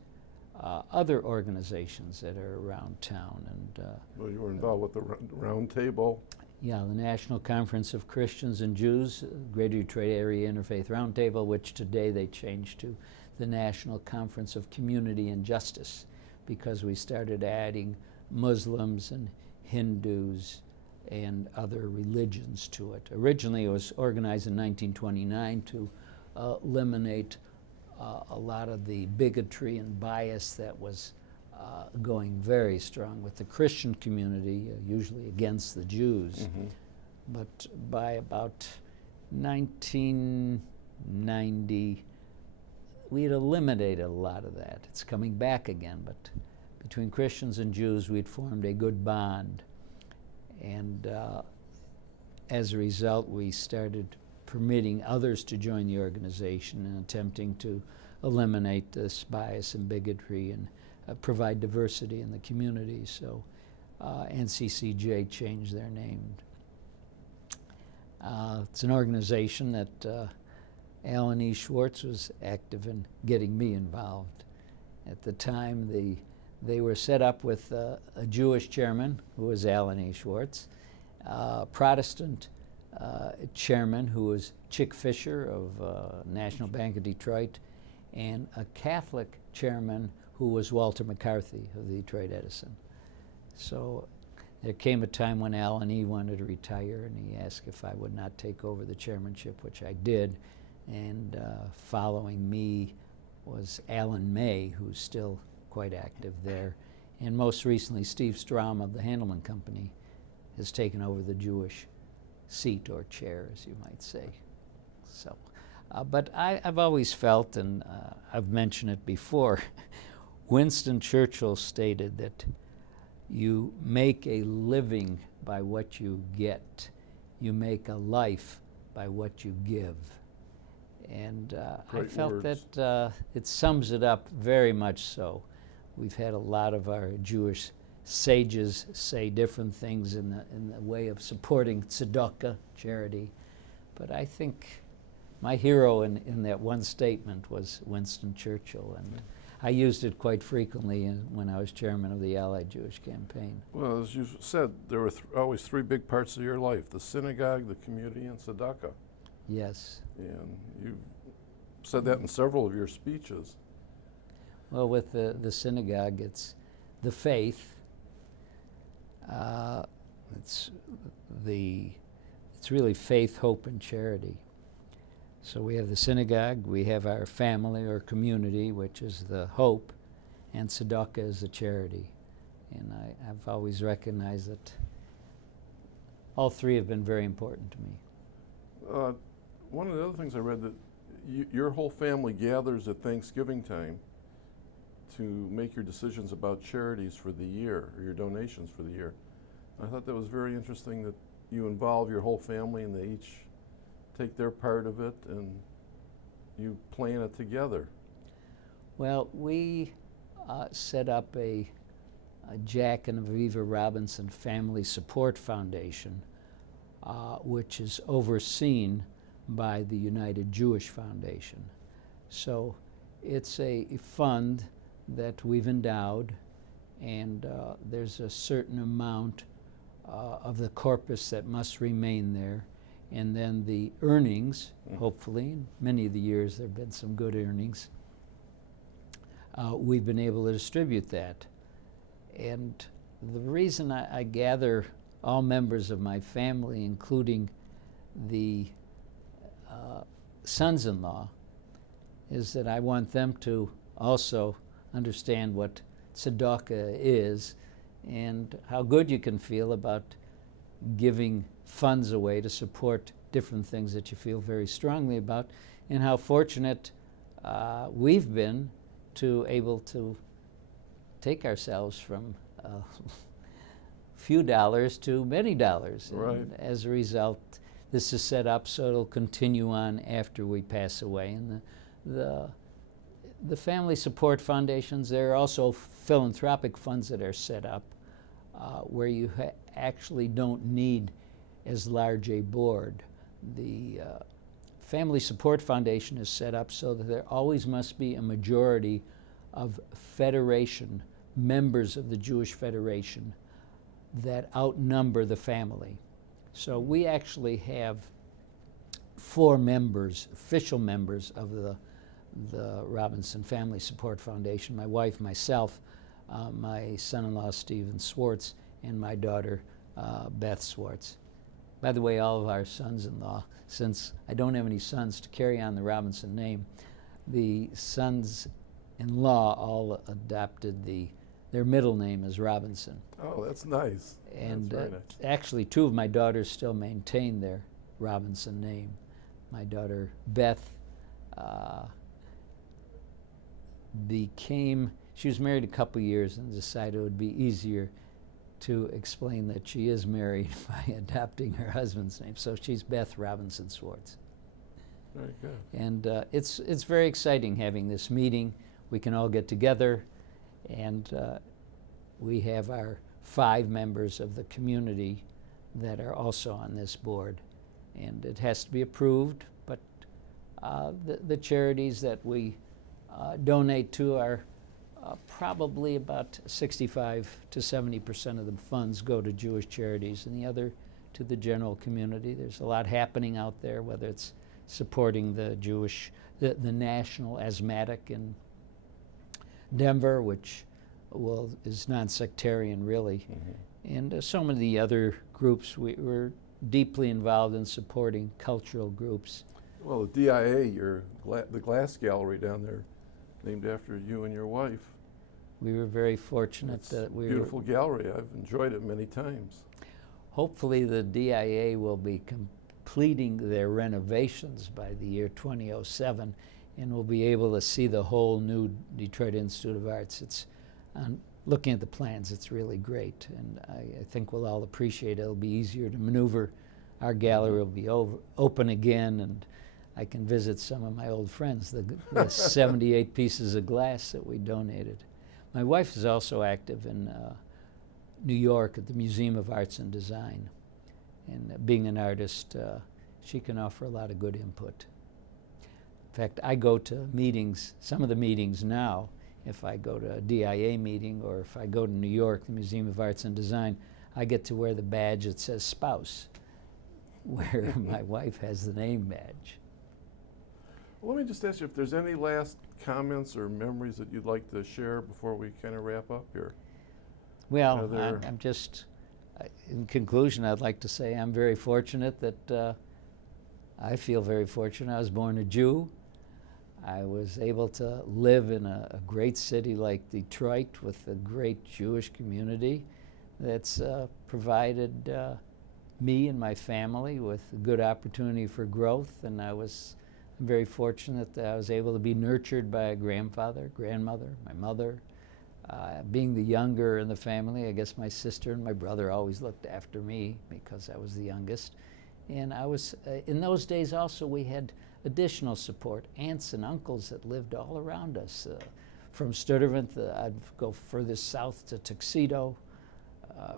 other organizations that are around town. And well, you were involved with the round table. Yeah, the National Conference of Christians and Jews, Greater Detroit Area Interfaith Roundtable, which today they changed to the National Conference of Community and Justice, because we started adding Muslims and Hindus and other religions to it. Originally it was organized in 1929 to eliminate a lot of the bigotry and bias that was going very strong with the Christian community, usually against the Jews. Mm-hmm. But by about 1990, we had eliminated a lot of that. It's coming back again, but between Christians and Jews, we'd formed a good bond. And as a result, we started permitting others to join the organization and attempting to eliminate this bias and bigotry and provide diversity in the community. So NCCJ changed their name. It's an organization that Alan E. Schwartz was active in getting me involved. At the time, they were set up with a Jewish chairman, who was Alan E. Schwartz, Protestant chairman, who was Chick Fisher of National Bank of Detroit, and a Catholic chairman, who was Walter McCarthy of the Detroit Edison. So there came a time when Alan E. wanted to retire, and he asked if I would not take over the chairmanship, which I did. And following me was Alan May, who's still quite active there. And most recently, Steve Strom of the Handelman Company has taken over the Jewish seat or chair, as you might say. So, but I've always felt, and I've mentioned it before, Winston Churchill stated that you make a living by what you get. You make a life by what you give. And I felt that it sums it up very much so. We've had a lot of our Jewish sages say different things in the way of supporting tzedakah, charity. But I think my hero in that one statement was Winston Churchill, and I used it quite frequently when I was chairman of the Allied Jewish Campaign. Well, as you said, there were always three big parts of your life: the synagogue, the community, and tzedakah. Yes. And you said that in several of your speeches. Well, with the synagogue, it's the faith. It's really faith, hope, and charity. So we have the synagogue, we have our family or community, which is the hope, and tzedakah is the charity. And I've always recognized that all three have been very important to me. One of the other things I read, that your whole family gathers at Thanksgiving time to make your decisions about charities for the year, or your donations for the year. I thought that was very interesting that you involve your whole family and they each take their part of it, and you plan it together? Well, we set up a Jack and Aviva Robinson Family Support Foundation, which is overseen by the United Jewish Foundation. So it's a fund that we've endowed, and there's a certain amount of the corpus that must remain there, and then the earnings, hopefully, in many of the years there have been some good earnings, we've been able to distribute that. And the reason I gather all members of my family, including the sons-in-law, is that I want them to also understand what tzedakah is and how good you can feel about giving funds away to support different things that you feel very strongly about, and how fortunate we've been to able to take ourselves from a few dollars to many dollars. Right. And as a result, this is set up so it'll continue on after we pass away. And the family support foundations, there are also philanthropic funds that are set up where you actually don't need as large a board. The Family Support Foundation is set up so that there always must be a majority of Federation, members of the Jewish Federation, that outnumber the family. So we actually have 4 members, official members of the Robinson Family Support Foundation: my wife, myself, my son-in-law Stephen Swartz, and my daughter Beth Swartz. By the way, all of our sons-in-law, since I don't have any sons to carry on the Robinson name, the sons-in-law all adopted their middle name as Robinson. Oh, that's nice. And that's very nice. actually 2 of my daughters still maintain their Robinson name. My daughter Beth she was married a couple years and decided it would be easier to explain that she is married by adopting her husband's name. So she's Beth Robinson Swartz. Very good. And it's very exciting having this meeting. We can all get together, and we have our 5 members of the community that are also on this board. And it has to be approved, but the charities that we donate to are probably about 65 to 70% of the funds go to Jewish charities, and the other to the general community. There's a lot happening out there, whether it's supporting the National Asthmatic in Denver, which is non-sectarian really, and so many of the other groups. We're deeply involved in supporting cultural groups. Well, the DIA, the glass gallery down there, named after you and your wife. We were very fortunate It's that we beautiful gallery. I've enjoyed it many times. Hopefully the DIA will be completing their renovations by the year 2007, and we'll be able to see the whole new Detroit Institute of Arts. Looking at the plans, it's really great, and I think we'll all appreciate it. It'll be easier to maneuver. Our gallery will be open again, and I can visit some of my old friends, the 78 pieces of glass that we donated. My wife is also active in New York at the Museum of Arts and Design. And being an artist, she can offer a lot of good input. In fact, I go to meetings, some of the meetings now, if I go to a DIA meeting or if I go to New York, the Museum of Arts and Design, I get to wear the badge that says spouse, where my wife has the name badge. Well, let me just ask you if there's any last comments or memories that you'd like to share before we kind of wrap up here. Well, I'm just, in conclusion, I'd like to say I'm very fortunate that I feel very fortunate. I was born a Jew. I was able to live in a great city like Detroit with a great Jewish community that's provided me and my family with a good opportunity for growth, and I'm very fortunate that I was able to be nurtured by a grandfather, grandmother, my mother. Being the younger in the family, I guess my sister and my brother always looked after me because I was the youngest. And I was, in those days also, we had additional support, aunts and uncles that lived all around us. From Sturtevant, I'd go furthest south to Tuxedo,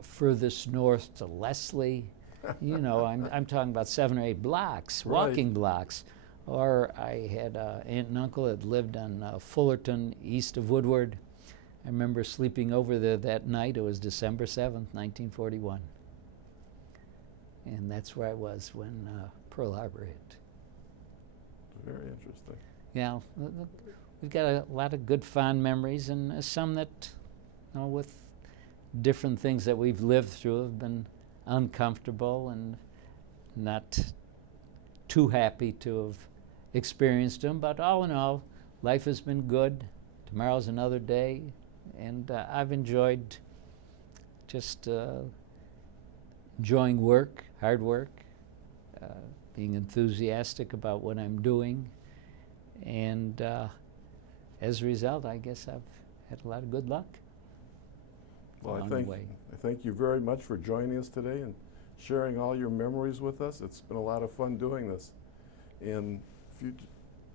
furthest north to Leslie. You know, I'm talking about 7 or 8 blocks, walking blocks. Or I had an aunt and uncle that lived on Fullerton, east of Woodward. I remember sleeping over there that night. It was December 7th, 1941. And that's where I was when Pearl Harbor hit. Very interesting. Yeah, we've got a lot of good, fond memories, and some that, you know, with different things that we've lived through have been uncomfortable and not too happy to have experienced them. But all in all, life has been good. Tomorrow's another day, and I've enjoyed just enjoying work, hard work, being enthusiastic about what I'm doing, and as a result, I guess I've had a lot of good luck. Well, I thank you very much for joining us today and sharing all your memories with us. It's been a lot of fun doing this. And if you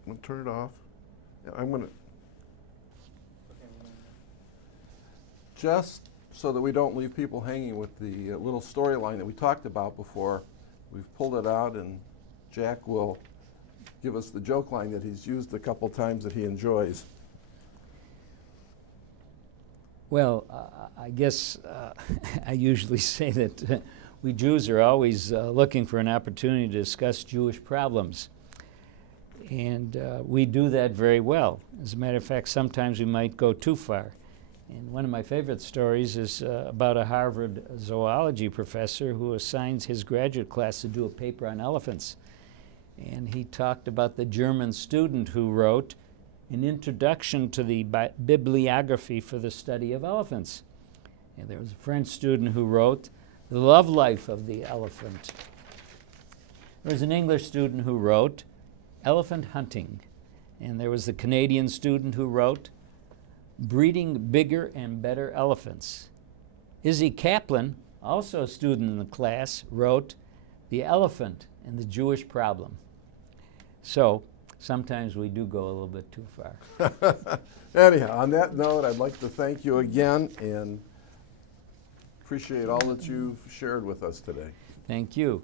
want to turn it off, I'm going to, just so that we don't leave people hanging with the little storyline that we talked about before, we've pulled it out, and Jack will give us the joke line that he's used a couple times that he enjoys. Well, I guess I usually say that we Jews are always looking for an opportunity to discuss Jewish problems. And we do that very well. As a matter of fact, sometimes we might go too far. And one of my favorite stories is about a Harvard zoology professor who assigns his graduate class to do a paper on elephants. And he talked about the German student who wrote an introduction to the bibliography for the study of elephants. And there was a French student who wrote the love life of the elephant. There was an English student who wrote elephant hunting. And there was the Canadian student who wrote breeding bigger and better elephants. Izzy Kaplan, also a student in the class, wrote the elephant and the Jewish problem. So sometimes we do go a little bit too far. Anyhow, on that note, I'd like to thank you again and appreciate all that you've shared with us today. Thank you.